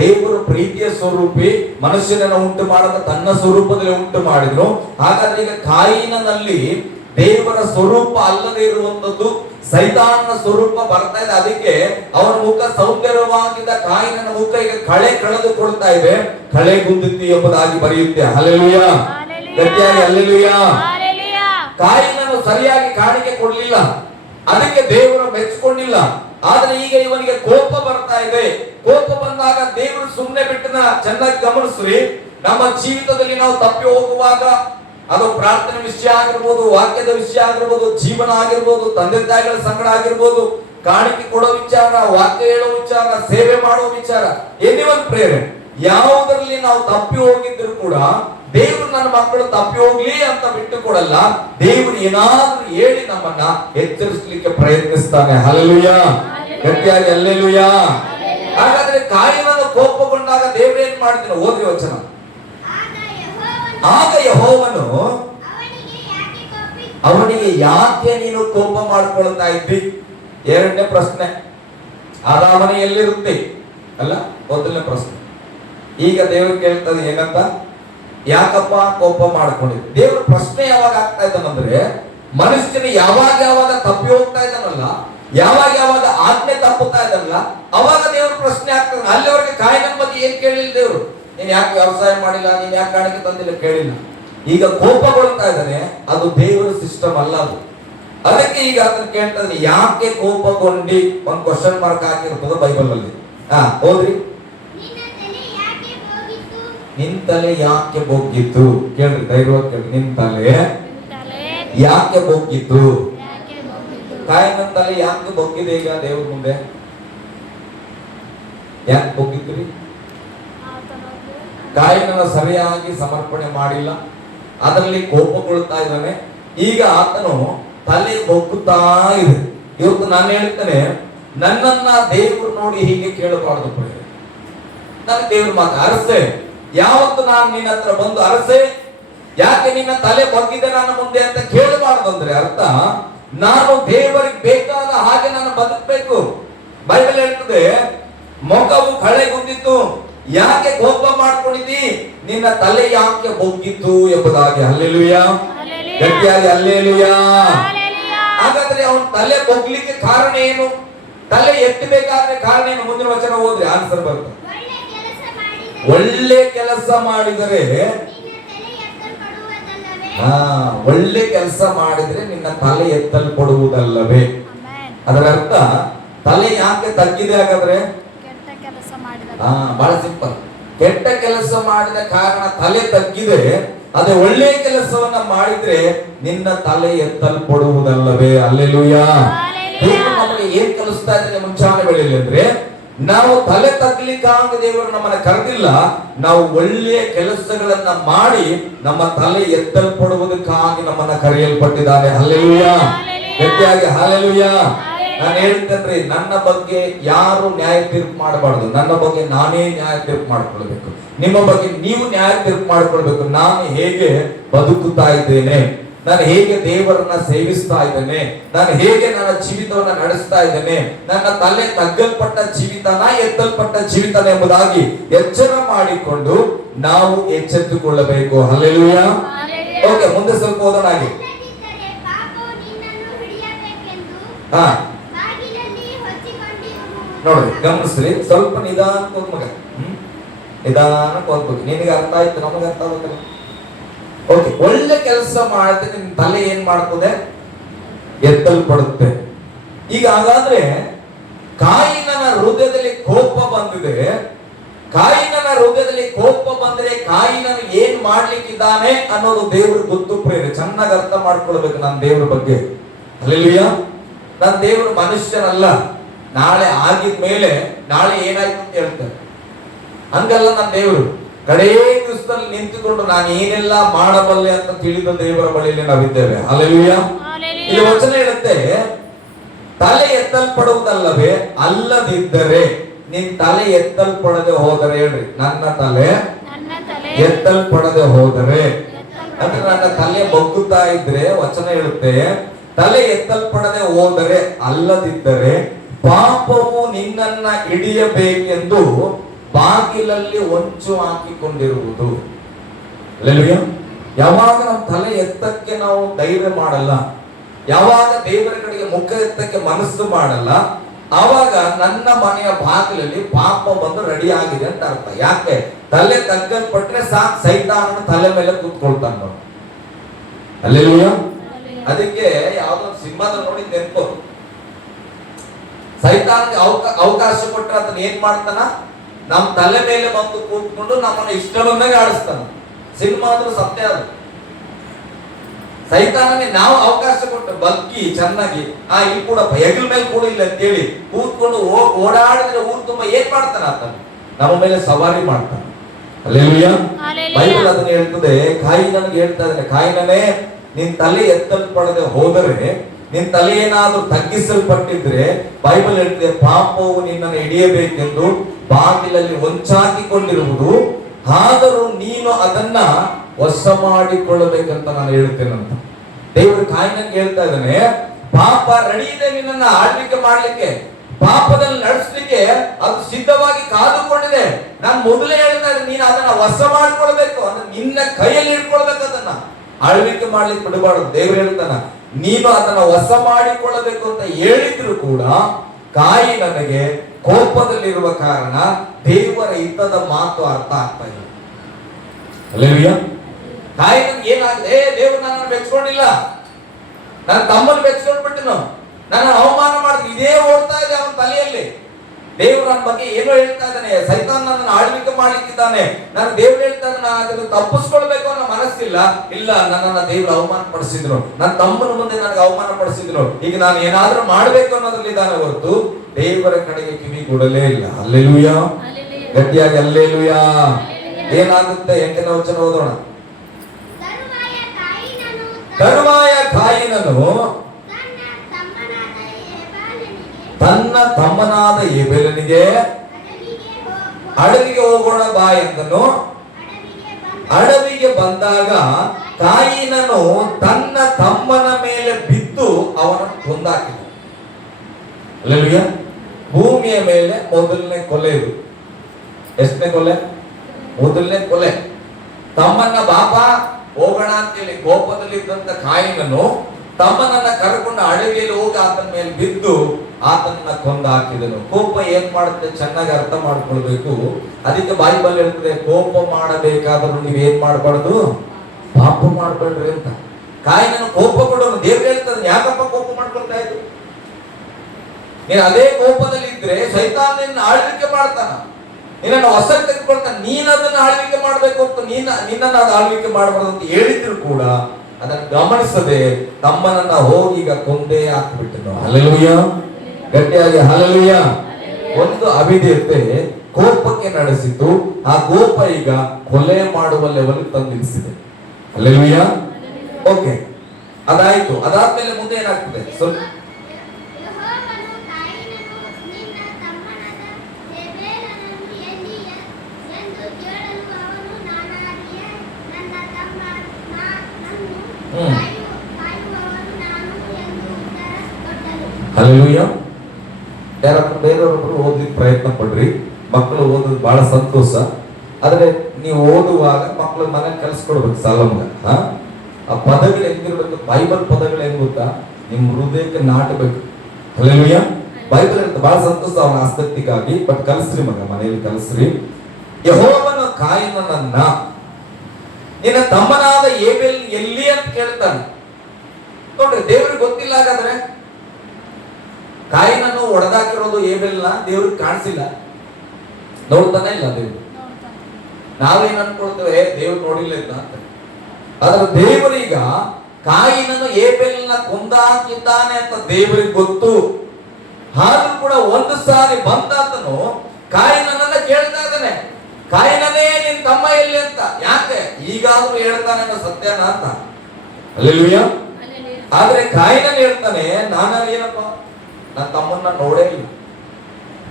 ದೇವರು ಪ್ರೀತಿಯ ಸ್ವರೂಪಿ, ಮನುಷ್ಯನನ್ನು ಉಂಟು ಮಾಡದ ತನ್ನ ಸ್ವರೂಪದಲ್ಲಿ ಉಂಟು ಮಾಡಿದ್ರು. ಹಾಗಾದ್ರೆ ಈಗ ಕಾಯಿನಲ್ಲಿ ದೇವರ ಸ್ವರೂಪ ಅಲ್ಲದೆ ಇರುವಂತದ್ದು ಸೈತಾನನ ಸ್ವರೂಪ ಬರ್ತಾ ಇದೆ. ಅದಕ್ಕೆ ಅವನ ಮುಖ ಸೌಂದರ್ಯವಾಗಿದ್ದ ಕಾಯಿನನ ಮುಖ ಈಗ ಕಳೆ ಕಳೆದುಕೊಳ್ತಾ ಇದೆ, ಕಳೆಗುಂದಿತ್ತು ಎಂಬುದಾಗಿ ಬರೆಯುತ್ತೆ. ಹಲ್ಲೆಲೂಯಾ. ಗಟ್ಟಿಯಾಗಿ ಹಲ್ಲೆಲೂಯಾ. ಕಾಯಿನನ್ನು ಸರಿಯಾಗಿ ಕಾಣಿಕೆ ಕೊಡಲಿಲ್ಲ, ಅದಕ್ಕೆ ದೇವರು ಮೆಚ್ಚಿಕೊಂಡಿಲ್ಲ. ಆದ್ರೆ ಈಗ ಇವನಿಗೆ ಕೋಪ ಬರ್ತಾ ಇದೆ. ಕೋಪ ಬಂದಾಗ ದೇವರು ಸುಮ್ಮನೆ ಬಿಟ್ಟನ. ಚೆನ್ನಾಗಿ ಗಮನಿಸ್ರಿ, ನಮ್ಮ ಜೀವಿತದಲ್ಲಿ ನಾವು ತಪ್ಪಿ ಹೋಗುವಾಗ, ಅದು ಪ್ರಾರ್ಥನೆ ವಿಷಯ ಆಗಿರ್ಬೋದು, ವಾಕ್ಯದ ವಿಷಯ ಆಗಿರ್ಬೋದು, ಜೀವನ ಆಗಿರ್ಬೋದು, ತಂದೆ ತಾಯಿಗಳ ಸಂಗಡ ಆಗಿರ್ಬೋದು, ಕಾಣಿಕೆ ಕೊಡೋ ವಿಚಾರ, ವಾಕ್ಯ ಹೇಳೋ ವಿಚಾರ, ಸೇವೆ ಮಾಡೋ ವಿಚಾರ, ಎನಿವನ್ ಪ್ರೇರಣೆ, ಯಾವುದರಲ್ಲಿ ನಾವು ತಪ್ಪಿ ಹೋಗಿದ್ರು ಕೂಡ ದೇವರು ನನ್ನ ಮಕ್ಕಳು ತಪ್ಪಿ ಹೋಗ್ಲಿ ಅಂತ ಬಿಟ್ಟು ಕೊಡಲ್ಲ. ದೇವರು ಏನಾದ್ರೂ ಹೇಳಿ ನಮ್ಮನ್ನ ಎಚ್ಚರಿಸಲಿಕ್ಕೆ ಪ್ರಯತ್ನಿಸ್ತಾನೆ. ಹಲ್ಲೆಲೂಯಾ. ಗಟ್ಟಿಯಾಗಿ ಹಲ್ಲೆಲೂಯಾ. ಹಾಗಾದ್ರೆ ಕಾಯಿನನ್ನು ಕೋಪಗೊಂಡಾಗ ದೇವರು ಏನ್ ಮಾಡಿದ್ರು? ಓದಿ ವಚನ. ಆಗ ಯೆಹೋವನು ಅವನಿಗೆ ಯಾಕೆ ನೀನು ಕೋಪ ಮಾಡ್ಕೊಳ್ತಾ ಇದ್ದಿ? ಎರಡನೇ ಪ್ರಶ್ನೆ, ಅರಮನೆ ಎಲ್ಲಿರುತ್ತೆ ಅಲ್ಲ, ಮೊದಲನೇ ಪ್ರಶ್ನೆ. ಈಗ ದೇವರು ಕೇಳ್ತದೆ ಏನಂತ? ಯಾಕಪ್ಪ ಕೋಪ ಮಾಡ್ಕೊಂಡಿದ್ದೆ? ದೇವ್ರ ಪ್ರಶ್ನೆ ಯಾವಾಗ ಆಗ್ತಾ ಇದ್ದಾನಂದ್ರೆ, ಮನುಷ್ಯನ ಯಾವಾಗ ತಪ್ಪಿ ಹೋಗ್ತಾ ಇದ್ದಾನಲ್ಲ, ಯಾವಾಗ ಆಜ್ಞೆ ತಪ್ಪುತ್ತಾ ಇದ್ದಾನಲ್ಲ, ಅವಾಗ ದೇವ್ರ ಪ್ರಶ್ನೆ ಆಗ್ತದೆ. ಅಲ್ಲಿವರೆಗೆ ಕಾಯಿನ ಬಗ್ಗೆ ಏನ್ ಕೇಳಿಲ್ಲ ದೇವ್ರು. ನೀನ್ ಯಾಕೆ ವ್ಯವಸಾಯ ಮಾಡಿಲ್ಲ, ನೀನ್ ಯಾಕೆ ಕಾಣಿಕೆ ತಂದಿಲ್ಲ ಕೇಳಿಲ್ಲ. ಈಗ ಕೋಪಗೊಳ್ತಾ ಇದ್ದಾನೆ, ಅದು ದೇವರ ಸಿಸ್ಟಮ್ ಅಲ್ಲ ಅದು. ಅದಕ್ಕೆ ಈಗ ಅದನ್ನ ಕೇಳ್ತಾ ಇದ್ದಾನೆ, ಯಾಕೆ ಕೋಪಗೊಂಡಿ? ಒಂದ್ ಕ್ವಶನ್ ಮಾರ್ಕ್ ಹಾಕಿರ್ತದೆ ಬೈಬಲ್ ಅಲ್ಲಿ. ಹೋದ್ರಿ, ನಿನ್ ತಲೆ ಯಾಕೆ ಬೊಗ್ಗಿತ್ತು? ಕೇಳ್ರಿ, ಧೈರ್ಯವಾಗಿ ಕೇಳ್ರಿ. ನಿನ್ ತಲೆ ಯಾಕೆ ಬೊಗ್ಗಿತ್ತು? ಕಾಯಿನ ತಲೆ ಯಾಕೆ ಬೊಗ್ಗಿದೆ ಈಗ ದೇವ್ರ ಮುಂದೆ? ಯಾಕೆ ಬೊಗ್ಗಿದ್ರಿ? ಕಾಯಿನನ್ನು ಸರಿಯಾಗಿ ಸಮರ್ಪಣೆ ಮಾಡಿಲ್ಲ, ಅದರಲ್ಲಿ ಕೋಪಗೊಳ್ತಾ ಇದ್ದಾನೆ. ಈಗ ಆತನು ತಲೆ ಬೊಗ್ಗುತ್ತಾ ಇದೆ. ಇವತ್ತು ನಾನು ಹೇಳ್ತೇನೆ, ನನ್ನನ್ನ ದೇವರು ನೋಡಿ ಹೀಗೆ ಕೇಳಬಾರ್ದು. ನನ್ನ ದೇವ್ರ ಮಾತು ಅರಸೆ, ಯಾವತ್ತು ನಾನು ನಿನ್ನ ಹತ್ರ ಬಂದು ಅರಸೆ ಯಾಕೆ ನಿನ್ನ ತಲೆ ಬಗ್ಗಿದೆ ನನ್ನ ಮುಂದೆ ಅಂತ ಕೇಳಬಾರ್ದು. ಅಂದ್ರೆ ಅರ್ಥ, ನಾನು ದೇವರಿಗೆ ಬೇಕಾದ ಹಾಗೆ ನಾನು ಬದುಕಬೇಕು. ಬೈಬಲ್ ಹೇಳ್ತದೆ, ಮೊಗವು ಕಳೆಗುಂದಿತ್ತು, ಯಾಕೆ ಕೋಪ ಮಾಡ್ಕೊಂಡಿದ್ದಿ, ನಿನ್ನ ತಲೆ ಯಾಕೆ ಬೊಗ್ಗಿತ್ತು ಎಂಬುದಾಗಿ. ಹಲ್ಲೆಲೂಯಾ, ಗಟ್ಟಿಯಾಗಿ ಹಲ್ಲೆಲೂಯಾ. ಹಾಗಾದ್ರೆ ಅವನ ತಲೆ ಬೊಗ್ಲಿಕ್ಕೆ ಕಾರಣ ಏನು? ತಲೆ ಎತ್ತಬೇಕಾದ್ರೆ ಕಾರಣ ಏನು? ಮುಂದಿನ ವಚನ ಹೋದ್ರೆ ಆನ್ಸರ್ ಬರ್ತದೆ. ಒಳ್ಳೆ ಕೆಲಸ ಮಾಡಿದರೆ, ಒಳ್ಳೆ ಕೆಲಸ ಮಾಡಿದ್ರೆ ನಿನ್ನ ತಲೆ ಎತ್ತಲ್ಪಡುವುದಲ್ಲವೇ. ಅದರ ಅರ್ಥ, ತಲೆ ಯಾಕೆ ತಗ್ಗಿದೆ ಹಾಗಾದ್ರೆ? ಬಹಳ ಸಿಂಪಲ್. ಕೆಟ್ಟ ಕೆಲಸ ಮಾಡಿದ ಕಾರಣ ತಲೆ ತಗ್ಗಿದೆ. ಅದೇ ಒಳ್ಳೆ ಕೆಲಸವನ್ನ ಮಾಡಿದ್ರೆ ನಿನ್ನ ತಲೆ ಎತ್ತಲ್ಪಡುವುದಲ್ಲವೇ. ಹಲ್ಲೆಲೂಯಾ. ದೇವರು ನಮಗೆ ಏನ್ ಕಲಿಸ್ತಾ ಇದ್ರೆ ಮುಂಚಾನೆ ಬೆಳೆಯಲಿ ಅಂದ್ರೆ, ನಾವು ತಲೆ ತಗ್ಲಿಕ್ಕಾಗ ದೇವರು ನಮ್ಮನ್ನ ಕರೆದಿಲ್ಲ, ನಾವು ಒಳ್ಳೆಯ ಕೆಲಸಗಳನ್ನ ಮಾಡಿ ನಮ್ಮ ತಲೆ ಎತ್ತಲ್ಪಡುವುದಕ್ಕಾಗಿ ನಮ್ಮನ್ನ ಕರೆಯಲ್ಪಟ್ಟಿದ್ದಾರೆ. ಹಲ್ಲೆಲೂಯಾ, ಗಟ್ಟಿಯಾಗಿ ಹಲ್ಲೆಲೂಯಾ. ನಾನು ಹೇಳ್ತೇನ್ರಿ, ನನ್ನ ಬಗ್ಗೆ ಯಾರು ನ್ಯಾಯ ತೀರ್ಪು ಮಾಡಬಾರ್ದು. ನನ್ನ ಬಗ್ಗೆ ನಾನೇ ನ್ಯಾಯ ತೀರ್ಪು ಮಾಡ್ಕೊಳ್ಬೇಕು. ನಿಮ್ಮ ಬಗ್ಗೆ ನೀವು ನ್ಯಾಯ ತೀರ್ಪು ಮಾಡ್ಕೊಳ್ಬೇಕು. ನಾನು ಹೇಗೆ ಬದುಕುತ್ತಾ ಇದ್ದೇನೆ, ನಾನು ಹೇಗೆ ದೇವರನ್ನ ಸೇವಿಸ್ತಾ ಇದ್ದೇನೆ, ನಾನು ಹೇಗೆ ನನ್ನ ಜೀವಿತವನ್ನ ನಡೆಸ್ತಾ ಇದ್ದೇನೆ, ನನ್ನ ತಲೆ ತಗ್ಗಲ್ಪಟ್ಟ ಜೀವಿತನ ಎತ್ತಲ್ಪಟ್ಟ ಜೀವಿತನ ಎಂಬುದಾಗಿ ಎಚ್ಚರ ಮಾಡಿಕೊಂಡು ನಾವು ಎಚ್ಚೆತ್ತುಕೊಳ್ಳಬೇಕು. ಹಲ್ಲೆಲೂಯಾ. ಓಕೆ, ಮುಂದೆ ಸ್ವಲ್ಪ ಓದೋಣ. ಹಾ, ನೋಡಿ ಗಮನಿಸ್ರಿ, ಸ್ವಲ್ಪ ನಿಧಾನಕ್ಕೆ ಹೋದ್ ಮಗ. ನಿಧಾನಕ್ಕೆ ಓದ್ಬೇಕು. ನಿನಗೆ ಅರ್ಥ ಆಯ್ತು, ನಮಗೆ ಅರ್ಥ ಆಗುತ್ತಲ್ಲ. ಓಕೆ, ಒಳ್ಳೆ ಕೆಲಸ ಮಾಡಿದ್ರೆ ನಿನ್ ತಲೆ ಏನ್ ಮಾಡ್ತದೆ? ಎತ್ತಲ್ಪಡುತ್ತೆ. ಈಗ ಹಾಗಾದ್ರೆ ಕಾಯಿನನ ಹೃದಯದಲ್ಲಿ ಕೋಪ ಬಂದಿದೆ. ಕಾಯಿನನ ಹೃದಯದಲ್ಲಿ ಕೋಪ ಬಂದ್ರೆ ಕಾಯಿನನು ಏನ್ ಮಾಡ್ಲಿಕ್ಕಿದ್ದಾನೆ ಅನ್ನೋದು ದೇವ್ರಿಗೆ ಗೊತ್ತು. ಪ್ರೇರೆ ಚೆನ್ನಾಗಿ ಅರ್ಥ ಮಾಡ್ಕೊಳ್ಬೇಕು ನನ್ನ ದೇವ್ರ ಬಗ್ಗೆ. ಹಲ್ಲೆಲೂಯಾ. ನನ್ನ ದೇವರು ಮನುಷ್ಯನಲ್ಲ, ನಾಳೆ ಆಗಿದ್ಮೇಲೆ ನಾಳೆ ಏನಾಯ್ತು ಅಂತ ಹೇಳ್ತಾರೆ. ಹಂಗಲ್ಲ ನನ್ನ ದೇವರು. ಕಡೇ ದಿವಸದಲ್ಲಿ ನಿಂತುಕೊಂಡು ನಾನು ಏನೆಲ್ಲ ಮಾಡಬಲ್ಲೆ ಅಂತ ತಿಳಿದ ದೇವರ ಬಳಿಯಲ್ಲಿ ನಾವಿದ್ದೇವೆ. ಹಲ್ಲೆಲೂಯಾ. ಈ ವಚನ ಹೇಳುತ್ತೆ, ತಲೆ ಎತ್ತಲ್ಪಡುವುದಲ್ಲವೇ, ಅಲ್ಲದಿದ್ದರೆ ನಿನ್ ತಲೆ ಎತ್ತಲ್ಪಡದೆ ಹೋದರೆ. ಹೇಳ್ರಿ, ನನ್ನ ತಲೆ ಎತ್ತಲ್ಪಡದೆ ಹೋದರೆ ಅಂದ್ರೆ ನನ್ನ ತಲೆ ಬಗ್ಗುತ್ತಾ ಇದ್ರೆ, ವಚನ ಹೇಳುತ್ತೆ, ತಲೆ ಎತ್ತಲ್ಪಡದೆ ಹೋದರೆ, ಅಲ್ಲದಿದ್ದರೆ ಪಾಪವು ನಿನ್ನನ್ನ ಹಿಡಿಯಬೇಕೆಂದು ಬಾಗಿಲಲ್ಲಿ ಹೊಂಚು ಹಾಕಿಕೊಂಡಿರುವುದು. ಹಲ್ಲೆಲೂಯಾ. ಯಾವಾಗ ನಮ್ಮ ತಲೆ ಎತ್ತಕ್ಕೆ ನಾವು ಧೈರ್ಯ ಮಾಡಲ್ಲ, ಯಾವಾಗ ದೇವರ ಕಡೆಗೆ ಮುಖ ಎತ್ತಕ್ಕೆ ಮನಸ್ಸು ಮಾಡಲ್ಲ, ಆವಾಗ ನನ್ನ ಮನೆಯ ಬಾಗಿಲಲ್ಲಿ ಪಾಪ ಬಂದು ರೆಡಿ ಆಗಿದೆ ಅಂತ ಅರ್ಥ. ಯಾಕೆ? ತಲೆ ತಗ್ಗಲ್ಪಟ್ರೆ ಸಾಕು, ಸೈತಾನನ ತಲೆ ಮೇಲೆ ಕೂತ್ಕೊಳ್ತಾನ. ಹಲ್ಲೆಲೂಯಾ. ಅದಕ್ಕೆ ಯಾವ್ದೋ ಸಿಂಹದ ನೋಡಿ ನೆನಪು, ಸೈತಾನಿಗೆ ಅವಕಾಶ ಕೊಟ್ಟರೆ ಅದನ್ನ ಏನ್ ಮಾಡ್ತಾನ? ನಮ್ ತಲೆ ಮೇಲೆ ಬಂದು ಕೂತ್ಕೊಂಡು ನಮ್ಮನ್ನ ಇಷ್ಟ ಬಂದಾಗ ಆಡಿಸ್ತಾನ. ಸಿನಿಮಾ ಆದ್ರೂ ಸತ್ಯ. ಅದು ಸೈತಾನನಿಗೆ ನಾವು ಅವಕಾಶ ಕೊಟ್ಟು ಬಗ್ಗಿ ಚೆನ್ನಾಗಿ ಇಲ್ಲಿ ಕೂಡ ಹೆಗಲ ಮೇಲೆ ಕೂಡ ಇಲ್ಲ ಅಂತೇಳಿ ಕೂತ್ಕೊಂಡು ಓಡಾಡಿದ್ರೆ ಊರು ತುಂಬಾ ಏನ್ ಮಾಡ್ತಾನ? ಆತನ ನಮ್ಮ ಮೇಲೆ ಸವಾರಿ ಮಾಡ್ತಾನೆ. ಹಲ್ಲೆಲೂಯಾ. ಬೈಬಲ್ ಅದನ್ನ ಹೇಳ್ತದೆ. ಕಾಯಿನನಿಗೆ ಹೇಳ್ತಾ ಇದ್ದಾನೆ, ಕಾಯಿನನೇ ನಿನ್ ತಲೆ ಎತ್ತಲ್ಪಡದೆ ಹೋದರೆ, ನಿನ್ ತಲೆ ಏನಾದ್ರೂ ತಗ್ಗಿಸಲ್ಪಟ್ಟಿದ್ರೆ, ಬೈಬಲ್ ಹೇಳ್ತದೆ, ಪಾಪವು ನಿನ್ನನ್ನು ಹಿಡಿಯಬೇಕೆಂದು ಬಾಗಿಲಲ್ಲಿ ಹೊಂಚಾಕಿಕೊಂಡಿರುವುದು, ಆದರೂ ನೀನು ಅದನ್ನ ವಶ ಮಾಡಿಕೊಳ್ಳಬೇಕಂತ ನಾನು ಹೇಳ್ತೇನಂತ ದೇವರು ಕಾಯಿನನಿಗೆ ಹೇಳ್ತಾ ಇದ್ದಾನೆ. ಪಾಪ ರೆಡಿ ಇದೆ ನಿನ್ನನ್ನ ಆಳ್ವಿಕೆ ಮಾಡ್ಲಿಕ್ಕೆ, ಪಾಪದಲ್ಲಿ ನಡೆಸಲಿಕ್ಕೆ ಅದು ಸಿದ್ಧವಾಗಿ ಕಾದುಕೊಂಡಿದೆ. ನಾನು ಮೊದಲೇ ಹೇಳ್ತಾ ಇದ್ದೀನಿ, ನೀನು ಅದನ್ನ ವಶ ಮಾಡ್ಕೊಳ್ಬೇಕು, ಅದನ್ನ ನಿನ್ನ ಕೈಯಲ್ಲಿ ಇಟ್ಕೊಳ್ಬೇಕು, ಅದನ್ನ ಆಳ್ವಿಕೆ ಮಾಡ್ಲಿಕ್ಕೆ ಬಿಡಬಾರ್ದು. ದೇವರು ಹೇಳ್ತಾನ, ನೀನು ಅದನ್ನ ವಶ ಮಾಡಿಕೊಳ್ಳಬೇಕು ಅಂತ ಹೇಳಿದ್ರು ಕೂಡ ಕಾಯಿನನಿಗೆ ಕೋಪದಲ್ಲಿರುವ ಕಾರಣ ದೇವರ ಹಿತದ ಮಾತು ಅರ್ಥ ಆಗ್ತಾ ಇಲ್ಲ. ಹಲ್ಲೆಲೂಯಾ. ಕಾಯಿನನಿಗೆ ಏನಾಗಿದೆ? ದೇವರು ನನ್ನನ್ನು ಬೆಚ್ಕೊಂಡಿಲ್ಲ, ನನ್ನ ತಮ್ಮನ್ನು ಬೆಚ್ಕೊಂಡ್ಬಿಟ್ಟನು, ನನ್ನ ಅವಮಾನ ಮಾಡಿದ್ರು. ಇದೇ ಓಡ್ತಾ ಇದೆ ಅವನ ತಲೆಯಲ್ಲಿ. ದೇವರು ನನ್ನ ಬಗ್ಗೆ ಏನೋ ಹೇಳ್ತಾ ಇದ್ದಾನೆ, ಸೈತಾನ್ ನನ್ನನ್ನು ಆಳ್ವಿಕೆ ಮಾಡ್ಲಿಕ್ಕಿದ್ದಾನೆ, ನಾನು ದೇವ್ರು ಹೇಳ್ತಾ ಇದ್ದಾನೆ, ಅದನ್ನು ತಪ್ಪಿಸ್ಕೊಳ್ಬೇಕು ಅನ್ನೋ ಮನಸ್ಸಿಲ್ಲ. ಇಲ್ಲ, ನನ್ನನ್ನ ದೇವ್ರು ಅವಮಾನ ಪಡಿಸಿದ್ರು, ನನ್ನ ತಮ್ಮನ ಮುಂದೆ ನನಗೆ ಅವಮಾನ ಪಡಿಸಿದ್ರು, ಈಗ ನಾನು ಏನಾದ್ರೂ ಮಾಡ್ಬೇಕು ಅನ್ನೋದ್ರಲ್ಲಿ ಇದ್ದಾನೆ ಹೊರತು ದೇವರ ಕಡೆಗೆ ಕಿವಿ ಕೊಡಲೇ ಇಲ್ಲ. ಹಲ್ಲೆಲೂಯಾ, ಗಟ್ಟಿಯಾಗಿ ಹಲ್ಲೆಲೂಯಾ. ಏನಾಗುತ್ತೆ? 8ನೇ ವಚನ ಓದೋಣ. ತರುವಾಯ ಕಾಯಿನನು ತನ್ನ ತಮ್ಮನಾದ ಹೇಬೇಲನಿಗೆ ಅಡವಿಗೆ ಹೋಗೋಣ ಬಾ ಎಂದನು. ಅಡವಿಗೆ ಬಂದಾಗ ಕಾಯಿನನು ತನ್ನ ತಮ್ಮನ ಮೇಲೆ ಬಿದ್ದು ಅವನನ್ನು ಕೊಂದಾಕಿದ. ಹಲ್ಲೆಲೂಯಾ. ಭೂಮಿಯ ಮೇಲೆ ಮೊದಲನೇ ಕೊಲೆ ಇದು. ಎಷ್ಟನೇ ಕೊಲೆ? ಮೊದಲನೇ ಕೊಲೆ. ತಮ್ಮನ್ನ ಬಾಪ ಹೋಗೋಣ ಅಂತೇಳಿ ಕೋಪದಲ್ಲಿ ಇದ್ದಂತ ಕಾಯಿನನು ತಮ್ಮನನ್ನ ಕರ್ಕೊಂಡು ಅಡವಿಯಲ್ಲಿ ಹೋಗಿ ಆತನ ಮೇಲೆ ಬಿದ್ದು ಆತನನ್ನ ಕೊಂದು ಹಾಕಿದನು. ಕೋಪ ಏನ್ ಮಾಡುತ್ತೆ ಚೆನ್ನಾಗಿ ಅರ್ಥ ಮಾಡ್ಕೊಳ್ಬೇಕು. ಅದಕ್ಕೆ ಬೈಬಲ್ ಹೇಳ್ತದೆ, ಕೋಪ ಮಾಡಬೇಕಾದ್ರೂ ನೀವ್ ಏನ್ ಮಾಡ್ಬಾರ್ದು, ಪಾಪ ಮಾಡ್ಬೇಡ್ರಿ ಅಂತ. ಕಾಯಿನನು ಕೋಪ ಕೊಡೋನು. ದೇವ್ರು ಹೇಳ್ತದೆ, ಯಾಕಪ್ಪ ಕೋಪ ಮಾಡ್ಕೊಳ್ತಾ ಇದ್ರು? ನೀನ್ ಅದೇ ಕೋಪದಲ್ಲಿ ಇದ್ರೆ ಸೈತಾನ್ ನಿನ್ನ ಆಳ್ವಿಕೆ ಮಾಡ್ತಾನ, ನಿನ್ನನ್ನು ಹೊಸಕ್ಕೆ ತೆಗೆದುಕೊಳ್ತಾನೆ. ನೀನ್ ಅದನ್ನ ಆಳ್ವಿಕೆ ಮಾಡ್ಬೇಕು ಅಂತ ನಿನ್ನನ್ನು ಅದು ಆಳ್ವಿಕೆ ಮಾಡಬಾರ್ದು ಅಂತ ಹೇಳಿದ್ರು ಕೂಡ ಅದನ್ನು ಗಮನಿಸದೆ ತಮ್ಮನನ್ನ ಹೋಗಿ ಈಗ ಕೊಂದೇ ಹಾಕ್ಬಿಟ್ಟನು. ಹಲ್ಲೆಲೂಯಾ, ಗಟ್ಟಿಯಾಗಿ ಹಲ್ಲೆಲೂಯಾ. ಒಂದು ಅವಿಧೇಯತೆ ಕೋಪಕ್ಕೆ ನಡೆಸಿತು, ಆ ಕೋಪ ಈಗ ಕೊಲೆ ಮಾಡುವ ಲೆವೆಲ್ ತಂದಿರಿಸಿದೆ. ಹಲ್ಲೆಲೂಯಾ. ಓಕೆ, ಅದಾಯ್ತು. ಅದಾದ್ಮೇಲೆ ಮುಂದೆ ಏನಾಗ್ತದೆ? ಸ್ವಲ್ಪ ಹಲ್ಲೆಲೂಯಾ. ಯಾರಪ್ಪ ಬೇರೆಯವ್ರೊಬ್ರು ಓದ್ಲಿಕ್ಕೆ ಪ್ರಯತ್ನ ಪಡ್ರಿ. ಮಕ್ಕಳು ಓದೋದು ಬಹಳ ಸಂತೋಷ. ಆದ್ರೆ ನೀವು ಓದುವಾಗ ಮಕ್ಕಳು ಮನೆ ಕೆಲಸ ಕೊಡ್ಬೇಕು. ಸಾಲಮ್ಗ ಆ ಪದಗಳು ಹೆಂಗಿರ್ಬೇಕು? ಬೈಬಲ್ ಪದಗಳು ಹೆಂಗ್ ಗೊತ್ತಾ? ನಿಮ್ ಹೃದಯಕ್ಕೆ ನಾಟಬೇಕು. ಹಲ್ಲೆಲೂಯಾ. ಬೈಬಲ್ ಅಂತ ಬಹಳ ಸಂತೋಷ ಅವನ ಆಸಕ್ತಿಗಾಗಿ. ಬಟ್ ಕಲಿಸ್ರಿ ಮಗ, ಮನೆಯಲ್ಲಿ ಕಲಿಸ್ರಿ. ಯೆಹೋವನು ಕಾಯಿನನನ್ನ ನಿನ್ನ ತಮ್ಮನಾದ ಹೇಬೇಲ್ ಎಲ್ಲಿ ಅಂತ ಕೇಳ್ತಾನೆ. ನೋಡ್ರಿ, ದೇವ್ರಿಗೆ ಗೊತ್ತಿಲ್ಲ. ಹಾಗಾದ್ರೆ ಕಾಯಿನನ್ನು ಒಡೆದಾಕಿರೋದು ಹೇಬೇಲ್ನ ದೇವ್ರಿಗೆ ಕಾಣಿಸಿಲ್ಲ, ನೋಡ್ತಾನೆ ಇಲ್ಲ ದೇವ್ರು. ನಾವೇನ್ ಅನ್ಕೊಳ್ತೇವೆ, ದೇವ್ರು ನೋಡಿಲ್ಲ ಅಂತ. ಆದ್ರೆ ದೇವರೀಗ ಕಾಯಿನನ್ನು ಹೇಬೇಲ್ನ ಕೊಂದಾಕಿದ್ದಾನೆ ಅಂತ ದೇವರಿಗೆ ಗೊತ್ತು. ಆದ್ರೂ ಕೂಡ ಒಂದು ಸಾರಿ ಬಂದಾತನು ಕಾಯಿನನ್ನ ಕೇಳ್ತಾ ಇದ್ದಾನೆ, ಕಾಯಿನನೇ ನಿನ್ ತಮ್ಮ ಎಲ್ಲಿ ಅಂತ. ಯಾಕೆ? ಈಗಾದ್ರೂ ಹೇಳ್ತಾನೆ ಸತ್ಯನ ಅಂತ. ಹಲ್ಲೆಲೂಯಾ. ಆದ್ರೆ ಕಾಯಿನನ್ ಹೇಳ್ತಾನೆ, ನಾನೇನಪ್ಪ ನನ್ನ ತಮ್ಮನ್ನ ನೋಡೇ ಇಲ್ಲ,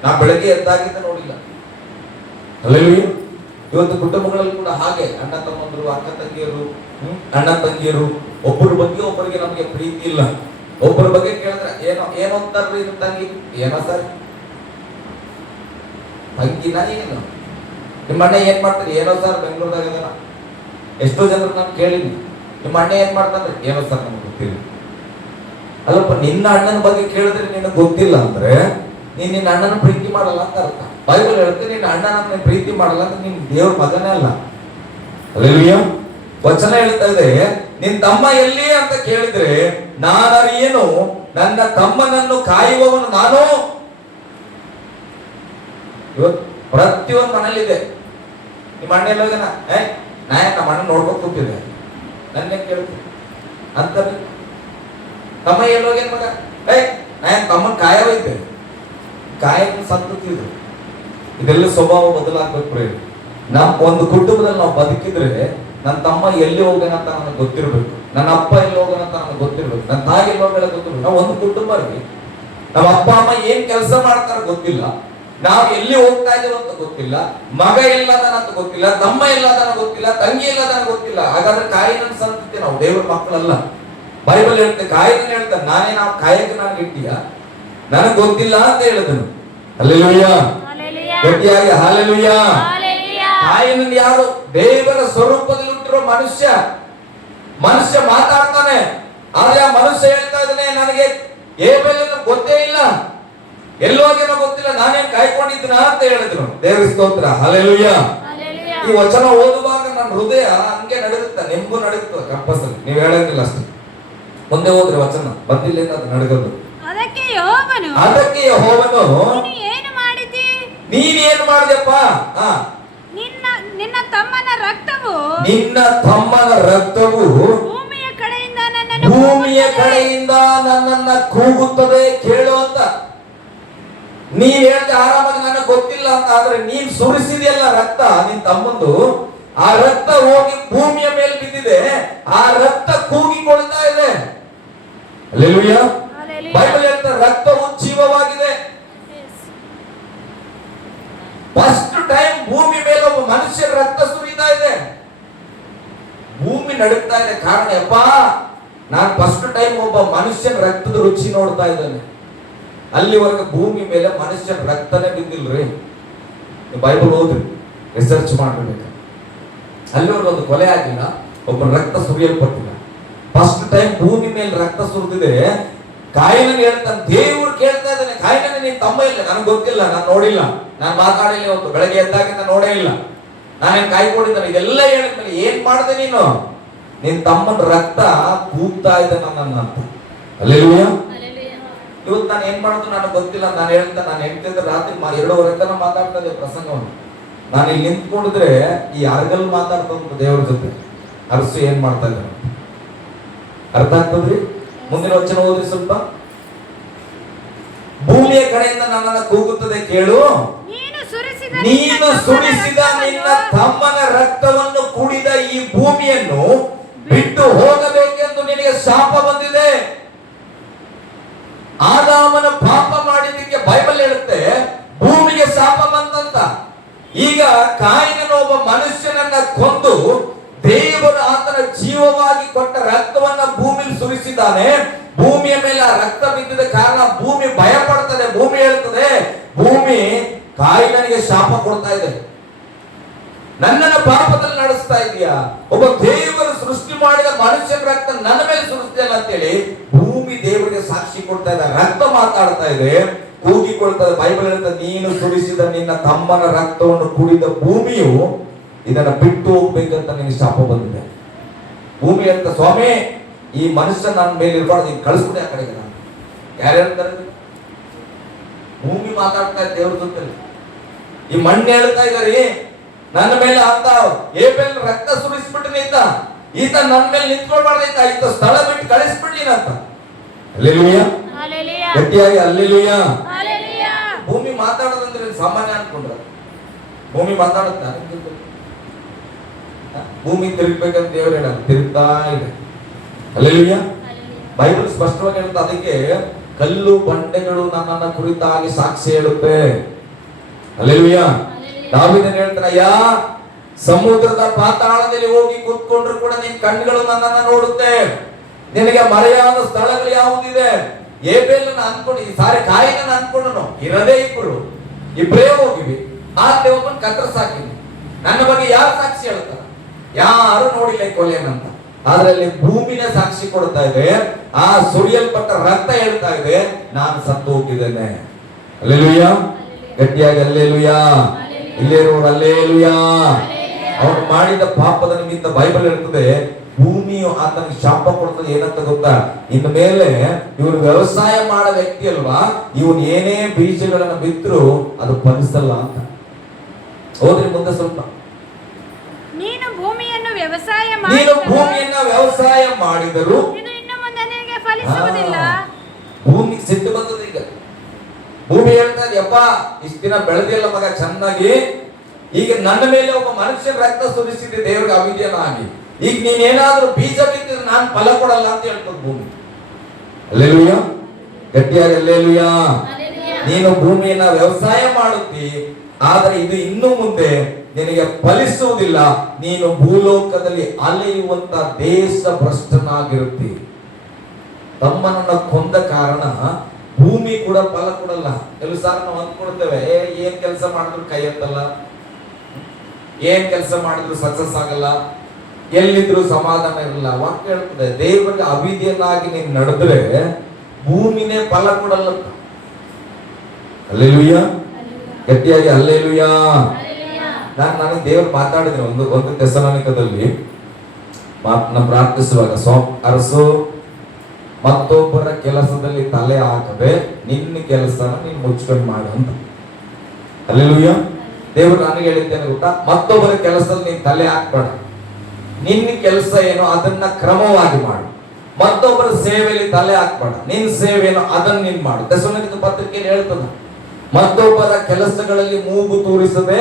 ನಾ ಬೆಳಗ್ಗೆ ಎದ್ದಾಗಿದ್ದ ನೋಡಿಲ್ಲ. ಹಲ್ಲೆಲೂಯಾ. ಇವತ್ತು ಕುಟುಂಬಗಳಲ್ಲಿ ಕೂಡ ಹಾಗೆ ಅಣ್ಣ ತಮ್ಮಂದ್ರು, ಅಕ್ಕ ತಂಗಿಯರು, ಅಣ್ಣ ತಂಗಿಯರು, ಒಬ್ಬರ ಬಗ್ಗೆ ಒಬ್ಬರಿಗೆ ನಮ್ಗೆ ಪ್ರೀತಿ ಇಲ್ಲ. ಒಬ್ಬರ ಬಗ್ಗೆ ಕೇಳಿದ್ರೆ ಏನೋ ಅಂತಾರ್ರಿ ನಿಮ್ ತಂಗಿ, ಏನೋ ಸರ್ ತಂಗಿನ ಏನು, ನಿಮ್ಮ ಅಣ್ಣ ಏನ್ ಮಾಡ್ತಾರೆ, ಏನೋ ಸರ್ ಬೆಂಗಳೂರದಾಗ ಇದಾನ. ಎಷ್ಟೋ ಜನರು ನಾನು ಕೇಳಿದ್ನಿ, ನಿಮ್ಮ ಅಣ್ಣ ಏನ್ ಮಾಡ್ತಾನೆ, ಏನೋ ಸರ್ ನಮ್ಗೆ ಗೊತ್ತಿಲ್ಲ. ಅಲ್ಲಪ್ಪ, ನಿನ್ನ ಅಣ್ಣನ ಬಗ್ಗೆ ಕೇಳಿದ್ರೆ ನಿನಗೆ ಗೊತ್ತಿಲ್ಲ ಅಂದ್ರೆ ನೀನ್ ನಿನ್ನ ಅಣ್ಣನ ಪ್ರೀತಿ ಮಾಡಲ್ಲ ಅಂತ ಅರ್ಥ. ಬೈಬಲ್ ಹೇಳುತ್ತೆ, ನಿನ್ನ ಅಣ್ಣನ ಪ್ರೀತಿ ಮಾಡಲ್ಲ ಅಂದ್ರೆ ನಿನ್ ದೇವ್ರ ಮಗನೇ ಅಲ್ಲ. ಹಲ್ಲೆಲೂಯಾ. ವಚನ ಹೇಳ್ತಾ ಇದೆ, ನಿನ್ ತಮ್ಮ ಎಲ್ಲಿ ಅಂತ ಕೇಳಿದ್ರೆ ನಾನರಿಯೇನು, ನನ್ನ ತಮ್ಮನನ್ನು ಕಾಯುವವನು ನಾನು. ಇವತ್ತು ಪ್ರತಿಯೊಂದು ಮನೇಲಿದೆ, ನಿಮ್ಮ ಅಣ್ಣ ಎಲ್ಲ ನಾಯ ನಮ್ಮ ಅಣ್ಣ ನೋಡ್ಕೊಂಡು ಕೂತಿದ್ದೆ, ನನ್ನೇ ಕೇಳ್ತೀನಿ ಅಂತಾರೆ. ತಮ್ಮ ಎಲ್ಲೋಗೇನ್ ಮಗ, ನಾಯನ್ ತಮ್ಮನ್ ಕಾಯವೈತೆ, ಕಾಯನ ಸಂತತಿದ್ರು. ಇದೆಲ್ಲ ಸ್ವಭಾವ ಬದಲಾಗ್ಬೇಕು ಪ್ರೇರಿ. ಒಂದು ಕುಟುಂಬದಲ್ಲಿ ನಾವು ಬದುಕಿದ್ರೆ ನನ್ನ ತಮ್ಮ ಎಲ್ಲಿ ಹೋಗೋಣ ಅಂತ ನನಗೆ ಗೊತ್ತಿರ್ಬೇಕು, ನನ್ನ ಅಪ್ಪ ಎಲ್ಲಿ ಹೋಗೋಣ ಅಂತ ನನಗೆ ಗೊತ್ತಿರ್ಬೇಕು, ನನ್ನ ತಾಯಿ ಎಲ್ಲಿ ಹೋಗೋಣ ಗೊತ್ತಿರ್ಬೇಕು. ನಾವು ಒಂದು ಕುಟುಂಬ ರೀ. ನಮ್ಮ ಅಪ್ಪ ಅಮ್ಮ ಏನ್ ಕೆಲಸ ಮಾಡ್ತಾರ ಗೊತ್ತಿಲ್ಲ, ನಾವು ಎಲ್ಲಿ ಹೋಗ್ತಾ ಇದೀವಿ ಅಂತ ಗೊತ್ತಿಲ್ಲ, ಮಗ ಎಲ್ಲದಾನ ಅಂತ ಗೊತ್ತಿಲ್ಲ, ತಮ್ಮ ಎಲ್ಲದಾನ ಗೊತ್ತಿಲ್ಲ, ತಂಗಿ ಎಲ್ಲದಾನ ಗೊತ್ತಿಲ್ಲ. ಹಾಗಾದ್ರೆ ಕಾಯಿನ ಸಂತತಿ ನಾವು, ದೇವರ ಮಕ್ಕಳಲ್ಲ. ಬೈಬಲ್ ಹೇಳ್ತೆ, ಕಾಯಿನ ಹೇಳ್ತಾನೆ, ನಾನೇ ನಾವು ಕಾಯಕ್ಕೆ ನನಗೆ ಇಟ್ಟಿಯ, ನನಗೆ ಗೊತ್ತಿಲ್ಲ ಅಂತ ಹೇಳಿದನು. ಹಲ್ಲೆಲೂಯಾ. ಗಟ್ಟಿಯಾಗಿ ಹಲ್ಲೆಲೂಯಾ. ಕಾಯಿನ ಯಾರು? ದೇವರ ಸ್ವರೂಪದಲ್ಲಿ ಹುಟ್ಟಿರೋ ಮನುಷ್ಯ. ಮನುಷ್ಯ ಮಾತಾಡ್ತಾನೆ, ಆದ್ರೆ ಆ ಮನುಷ್ಯ ಹೇಳ್ತಾ ಇದ್ದಾನೆ, ನನಗೆ ಹೇಬೇಲನ್ನು ಗೊತ್ತೇ ಇಲ್ಲ, ಎಲ್ಲೋಗೇನೋ ಗೊತ್ತಿಲ್ಲ, ನಾನೇನ್ ಕಾಯ್ಕೊಂಡಿದ್ದೀನ ಅಂತ ಹೇಳಿದ್ರು. ದೇವರ ಸ್ತೋತ್ರ. ಹಲ್ಲೆಲೂಯಾ. ಈ ವಚನ ಓದುವಾಗ ನನ್ನ ಹೃದಯ ಹಂಗೆ ನಡುಗುತ್ತೆ, ನಿಮ್ಗೂ ನಡುತ್ತೆ ಕಂಪಲ್ಸರಿ. ನೀವ್ ಹೇಳಂಗಿಲ್ಲ ಅಷ್ಟೇ. ಮುಂದೆ ಹೋದ್ರೆ ವಚನ ಬಂದಿಲ್ಲ ಅದು ನಡಗದು. ಅದಕ್ಕೆ ಯೆಹೋವನು ಏನು ಮಾಡಿದ್ದೀ ನೀನೇನ್ ಮಾಡಿದೆಪ್ಪ? ನಿನ್ನ ತಮ್ಮನ ರಕ್ತವು ಭೂಮಿಯ ಕಡೆಯಿಂದ ನನ್ನನ್ನು ಕೂಗುತ್ತದೆ ಕೇಳು ಅಂತ. ನೀನ್ ಹೇಳ್ದೆ ಆರಾಮಾಗಿ ನನಗೆ ಗೊತ್ತಿಲ್ಲ ಅಂತ. ಆದ್ರೆ ನೀನ್ ಸುರಿಸಿದೆಯಲ್ಲ ರಕ್ತ ನಿನ್ ತಮ್ಮಂದು, ಆ ರಕ್ತ ಹೋಗಿ ಭೂಮಿಯ ಮೇಲೆ ಬಿದ್ದಿದೆ. ಆ ರಕ್ತ ಕೂಗಿಕೊಳ್ತಾ ಇದೆ. ಹಲ್ಲೆಲೂಯಾ. ಬೈಬಲ್ ಹೇಳ್ತಾ ರಕ್ತವು ಜೀವವಾಗಿದೆ. ಫಸ್ಟ್ ಟೈಮ್ ಭೂಮಿ ಮೇಲೆ ಒಬ್ಬ ಮನುಷ್ಯರ ರಕ್ತ ಸುರಿತಾ ಇದೆ. ಭೂಮಿ ನಡುಗ್ತಾ ಇದೆ. ಕಾರಣ ಯಪ್ಪ, ನಾನು ಫಸ್ಟ್ ಟೈಮ್ ಒಬ್ಬ ಮನುಷ್ಯನ ರಕ್ತದ ರುಚಿ ನೋಡ್ತಾ ಇದ್ದೇನೆ. ಅಲ್ಲಿವರೆಗೆ ಭೂಮಿ ಮೇಲೆ ಮನುಷ್ಯನ ರಕ್ತನೇ ಬಿದ್ದಿಲ್ರಿ. ಬೈಬಲ್ ಓದ್ರಿ, ರಿಸರ್ಚ್ ಮಾಡಬೇಕು. ಅಲ್ಲಿವರೆಗೆ ಒಂದು ಕೊಲೆ ಆಗಿಲ್ಲ, ಒಬ್ಬ ರಕ್ತ ಸುರಿಯಲ್ಪಟ್ಟಿಲ್ಲ. ಫಸ್ಟ್ ಟೈಮ್ ಭೂಮಿ ಮೇಲೆ ರಕ್ತ ಸುರಿದಿದೆ. ಕಾಯಿನ ಹೇಳ್ತಾನೆ, ದೇವ್ರು ಕೇಳ್ತಾ ಇದ್ದಾನೆ, ಕಾಯಿನ ನಿನ್ ತಮ್ಮ ಇಲ್ಲ, ನನಗೆ ಗೊತ್ತಿಲ್ಲ, ನಾನು ನೋಡಿಲ್ಲ, ನಾನು ಮಾತಾಡಿಲ್ಲ, ಇವತ್ತು ಬೆಳಗ್ಗೆ ಎದ್ದಾಗಿಂದ ನೋಡೇ ಇಲ್ಲ, ನಾನೇನ್ ಕಾಯ್ಕೊಂಡಿದ್ದಾನೆ, ಇದೆಲ್ಲ ಹೇಳಿದ್ಮೇಲೆ ಏನ್ ಮಾಡಿದೆ ನೀನು? ನಿನ್ ತಮ್ಮನ ರಕ್ತ ಕೂಗ್ತಾ ಇದೆ ನನ್ನನ್ನ ಅಂತ. ಹಲ್ಲೆಲೂಯಾ. ಇವತ್ತು ನಾನು ಏನ್ ಮಾಡೋದು ನನಗೆ ಗೊತ್ತಿಲ್ಲ. ನಾನು ಹೇಳ್ತಾ, ನಾನು ಹೇಳ್ತಿದ್ದೆ ರಾತ್ರಿ 2:30 ತನಕ ಮಾತಾಡ್ತಾ ಇದ್ದೆ ಪ್ರಸಂಗವನ್ನು. ನಾನು ಇಲ್ಲಿ ನಿಂತ್ಕೊಂಡಿದ್ರೆ ಈ ಅರ್ಗಲ್ ಮಾತಾಡ್ತಾ ದೇವ್ರ ಜೊತೆ ಅರಸು ಏನ್ ಮಾಡ್ತಾ ಇದ್ದಾರೆ ಅರ್ಥ ಆಗ್ತದ್ರಿ? ಮುಂದಿನ ವಚನ ಓದ್ರಿ ಸ್ವಲ್ಪ. ಭೂಮಿಯ ಕಡೆಯಿಂದ ನನ್ನನ್ನು ಕೂಗುತ್ತದೆ ಕೇಳು, ನೀನು ಸುರಿಸಿದ ನಿನ್ನ ತಮ್ಮನ ರಕ್ತವನ್ನು ಕುಡಿದ ಈ ಭೂಮಿಯನ್ನು ಬಿಟ್ಟು ಹೋಗಬೇಕೆಂದು ನಿನಗೆ ಶಾಪ ಬಂದಿದೆ. ಆದಾಮನ ಪಾಪ ಮಾಡಿದ್ದಕ್ಕೆ ಬೈಬಲ್ ಹೇಳುತ್ತೆ ಭೂಮಿಗೆ ಶಾಪ ಬಂತಂತ. ಈಗ ಕಾಯಿನನು ಒಬ್ಬ ಮನುಷ್ಯನನ್ನ ಕೊಂದು ದೇವರು ಆತನ ಜೀವವಾಗಿ ಕೊಟ್ಟ ರಕ್ತವನ್ನ ಭೂಮಿಲಿ ಸುರಿಸಿದ್ದಾನೆ. ಭೂಮಿಯ ಮೇಲೆ ಆ ರಕ್ತ ಬಿದ್ದಿದ ಕಾರಣ ಭೂಮಿ ಭಯ ಪಡ್ತದೆ. ಭೂಮಿ ಹೇಳ್ತದೆ, ಭೂಮಿ ಕಾಯಿನನಿಗೆ ಶಾಪ ಕೊಡ್ತಾ ಇದೆ, ನನ್ನನ್ನ ಪಾಪದಲ್ಲಿ ನಡೆಸ್ತಾ ಇದೆಯಾ, ಒಬ್ಬ ದೇವರು ಸೃಷ್ಟಿ ಮಾಡಿದ ಮನುಷ್ಯನ ರಕ್ತ ನನ್ನ ಮೇಲೆ ಸುರಿಸ್ತಿಲ್ಲ ಅಂತೇಳಿ ಭೂಮಿ ದೇವರಿಗೆ ಸಾಕ್ಷಿ ಕೊಡ್ತಾ ಇದೆ. ರಕ್ತ ಮಾತಾಡ್ತಾ ಇದೆ, ಕೂಗಿಕೊಳ್ತದೆ. ಬೈಬಲ್ ಹೇಳ್ತದೆ, ನೀನು ಸುರಿಸಿದ ನಿನ್ನ ತಮ್ಮನ ರಕ್ತವನ್ನು ಕುಡಿದ ಭೂಮಿಯು ಇದನ್ನ ಬಿಟ್ಟು ಹೋಗ್ಬೇಕಂತ ನಿನಗೆ ಶಾಪ ಬಂದಿದೆ. ಭೂಮಿ ಹೇಳ್ತ, ಸ್ವಾಮಿ ಈ ಮನುಷ್ಯ ನನ್ನ ಮೇಲೆ ಇರಬಾರ್ದು, ಈಗ ಕಳಿಸ್ಬಿಡಿ ಆ ಕಡೆಗೆ. ನಾನು ಯಾರು ಹೇಳ್ತಾರೆ? ಭೂಮಿ ಮಾತಾಡ್ತಾ ಇದೆ ದೇವ್ರ ಜೊತೆ. ಈ ಮಣ್ಣು ಹೇಳ್ತಾ ಇದಾರೆ ನನ್ನ ಮೇಲೆ ಅಂತ ಏಬೆಲ್ ರಕ್ತ ಸುರಿಸ್ಬಿಟ್ಟು ಈತ ನನ್ನ ಮೇಲೆ ನಿಂತ್ಕೊಳ್ಬಾರ್ದೈತ, ಈತ ಸ್ಥಳ ಬಿಟ್ಟು ಕಳಿಸ್ಬಿಡ್ಲಿ ಅಂತ. ಹಲ್ಲೆಲೂಯಾ. ಗಟ್ಟಿಯಾಗಿ ಹಲ್ಲೆಲೂಯಾ. ಭೂಮಿ ಮಾತಾಡೋದಂದ್ರೆ ಸಾಮಾನ್ಯ ಅನ್ಕೊಂಡ್ರ? ಭೂಮಿ ಮಾತಾಡುತ್ತಾ? ಭೂಮಿ ತಿರುಗ್ಬೇಕಂತ ದೇವರು ಹೇಳ, ತಿರುಗ್ತಾ ಇದೆ. ಹಲ್ಲೆಲೂಯಾ. ಬೈಬಲ್ ಸ್ಪಷ್ಟವಾಗಿ ಹೇಳುತ್ತೆ, ಅದಕ್ಕೆ ಕಲ್ಲು ಬಂಡೆಗಳು ನನ್ನನ್ನ ಕುರಿತಾಗಿ ಸಾಕ್ಷಿ ಹೇಳುತ್ತೆ. ಹಲ್ಲೆಲೂಯಾ. ದಾವೀದನು ಹೇಳ್ತಾನೆ, ಅಯ್ಯ ಸಮುದ್ರದ ಪಾತಾಳದಲ್ಲಿ ಹೋಗಿ ಕೂತ್ಕೊಂಡ್ರು ಕೂಡ ನಿನ್ ಕಣ್ಣುಗಳು ನನ್ನನ್ನ ನೋಡುತ್ತೆ. ನಿನಗೆ ಮರೆಯಾದ ಸ್ಥಳಗಳು ಯಾವುದಿದೆ? ಏಬೇಲನ್ನ ಅನ್ಕೊಂಡು, ಈ ಸಾರಿ ಕಾಯಿನ ಅನ್ಕೊಂಡನು, ಇರದೇ ಇಬ್ಬರೇ ಹೋಗಿವಿ, ಆ ದೇವಪ್ಪನ ಕತ್ತರಿಸಾಕಿವಿ. ನನ್ನ ಬಗ್ಗೆ ಯಾರು ಸಾಕ್ಷಿ ಹೇಳ್ತಾರ? ಯಾರು ನೋಡಿಲ್ಲ ಈ ಕೊಲೆಯನ್ನಂತ. ಆದ್ರೆ ಅಲ್ಲಿ ಭೂಮಿನೇ ಸಾಕ್ಷಿ ಕೊಡ್ತಾ ಇದೆ. ಆ ಸುರಿಯಲ್ಪಟ್ಟ ರಕ್ತ ಹೇಳ್ತಾ ಇದೆ, ನಾನು ಸತ್ತು ಹೋಗಿದ್ದೇನೆ. ಹಲ್ಲೆಲೂಯಾ. ಗಟ್ಟಿಯಾಗಿ ಹಲ್ಲೆಲೂಯಾ. ಇಲ್ಲಿರುವರು ಹಲ್ಲೆಲೂಯಾ. ಅವನು ಮಾಡಿದ ಪಾಪದ ನಿಮಿತ್ತ ಬೈಬಲ್ ಹೇಳ್ತದೆ, ಭೂಮಿಯು ಆತನಿಗೆ ಶಾಪ ಕೊಡ್ತದೆ. ಏನಂತ ಗೊತ್ತಾ? ಇನ್ನು ಮೇಲೆ ಇವನು ವ್ಯವಸಾಯ ಮಾಡೋ ವ್ಯಕ್ತಿ ಅಲ್ವಾ, ಇವನು ಏನೇ ಬೀಜಗಳನ್ನು ಬಿತ್ತರೂ ಅದು ಫಲಿಸಲ್ಲ ಅಂತ. ಹೋದ್ರಿ ಮುಂದೆ ಸ್ವಲ್ಪ. ನೀನು ಭೂಮಿಯನ್ನು ವ್ಯವಸಾಯ ಮಾಡಿದರು ಇದು ಇನ್ನು ಮುಂದೆ ನಿನಗೆ ಫಲಿಸುವುದಿಲ್ಲ. ಭೂಮಿಗೆ ಸಿಟ್ಟು ಬಂದದ. ಈಗ ಭೂಮಿ ಹೇಳ್ತಾ ಇದೆ, ಯಪ್ಪ ಇಷ್ಟ ದಿನ ಬೆಳೆದಿಲ್ಲ ಮಗ ಚೆನ್ನಾಗಿ, ಈಗ ನನ್ನ ಮೇಲೆ ಒಬ್ಬ ಮನುಷ್ಯನ ರಕ್ತ ಸುರಿಸಿದೆ ದೇವರಿಗೆ ಅವಿದ್ಯನಾಗಿ, ಈಗ ನೀನೇನಾದ್ರೂ ಬೀಜ ಬಿತ್ತಿದ್ರೆ ನಾನು ಫಲ ಕೊಡಲ್ಲ ಅಂತ ಹೇಳ್ತದ ಭೂಮಿ. ಹಲ್ಲೆಲೂಯಾ. ಗಟ್ಟಿಯಾಗಿ ಹಲ್ಲೆಲೂಯಾ. ನೀನು ಭೂಮಿಯನ್ನ ವ್ಯವಸಾಯ ಮಾಡುತ್ತಿ, ಆದರೆ ಇದು ಇನ್ನು ಮುಂದೆ ನಿನಗೆ ಫಲಿಸುವುದಿಲ್ಲ. ನೀನು ಭೂಲೋಕದಲ್ಲಿ ಅಲೆಯುವಂತ ದೇಶ ಭ್ರಷ್ಟನಾಗಿರುತ್ತಿ. ತಮ್ಮನನ್ನ ಕೊಂದ ಕಾರಣ ಭೂಮಿ ಕೂಡ ಫಲ ಕೊಡಲ್ಲ. ಕೆಲವು ಸಾರಿ ನಾವು ಅಂದ್ಕೊಳ್ತೇವೆ, ಏನ್ ಕೆಲಸ ಮಾಡಿದ್ರು ಕೈ ಎತ್ತಲ್ಲ, ಏನ್ ಕೆಲಸ ಮಾಡಿದ್ರು ಸಕ್ಸಸ್ ಆಗಲ್ಲ, ಎಲ್ಲಿದ್ರು ಸಮಾಧಾನ ಇರಲ್ಲ. ವಾಕ್ಯ ಹೇಳ್ತದೆ, ದೇವರಿಗೆ ಅವಿದ್ಯನಾಗಿ ನೀನು ನಡೆದ್ರೆ ಭೂಮಿನೇ ಫಲ ಕೊಡಲ್ಲ. ಹಲ್ಲೆಲೂಯಾ. ಗಟ್ಟಿಯಾಗಿ ಹಲ್ಲೆಲೂಯಾ. ನನಗೆ ದೇವರು ಮಾತಾಡಿದ್ರೆ ಒಂದು ತೆಸಲೋನಿಕದಲ್ಲಿ ನಾನು ಪ್ರಾರ್ಥಿಸುವಾಗ, ಅರಸು ಮತ್ತೊಬ್ಬರ ಕೆಲಸದಲ್ಲಿ ತಲೆ ಹಾಕದೆ ನಿನ್ನ ಕೆಲಸನ ನೀನು ಮುಚ್ಕೊಂಡು ಮಾಡು ಅಂತ. ಹಲ್ಲೆಲೂಯಾ. ದೇವರು ನನಗೆ ಹೇಳಿದ್ದೇನೆ ಗೊತ್ತಾ, ಮತ್ತೊಬ್ಬರ ಕೆಲಸದಲ್ಲಿ ನೀನು ತಲೆ ಹಾಕ್ಬೇಡ. ನಿನ್ನ ಕೆಲಸ ಏನೋ ಅದನ್ನ ಕ್ರಮವಾಗಿ ಮಾಡು. ಮತ್ತೊಬ್ಬರ ಸೇವೆಯಲ್ಲಿ ತಲೆ ಹಾಕ್ಬೇಡ. ನಿನ್ನ ಸೇವೆ ಏನೋ ಅದನ್ನ ನೀನ್ ಮಾಡು. ದಶಮನಿಕ ಪತ್ರಿಕೆಯಲ್ಲಿ ಹೇಳ್ತದ, ಮತ್ತೊಬ್ಬರ ಕೆಲಸಗಳಲ್ಲಿ ಮೂಗು ತೂರಿಸದೆ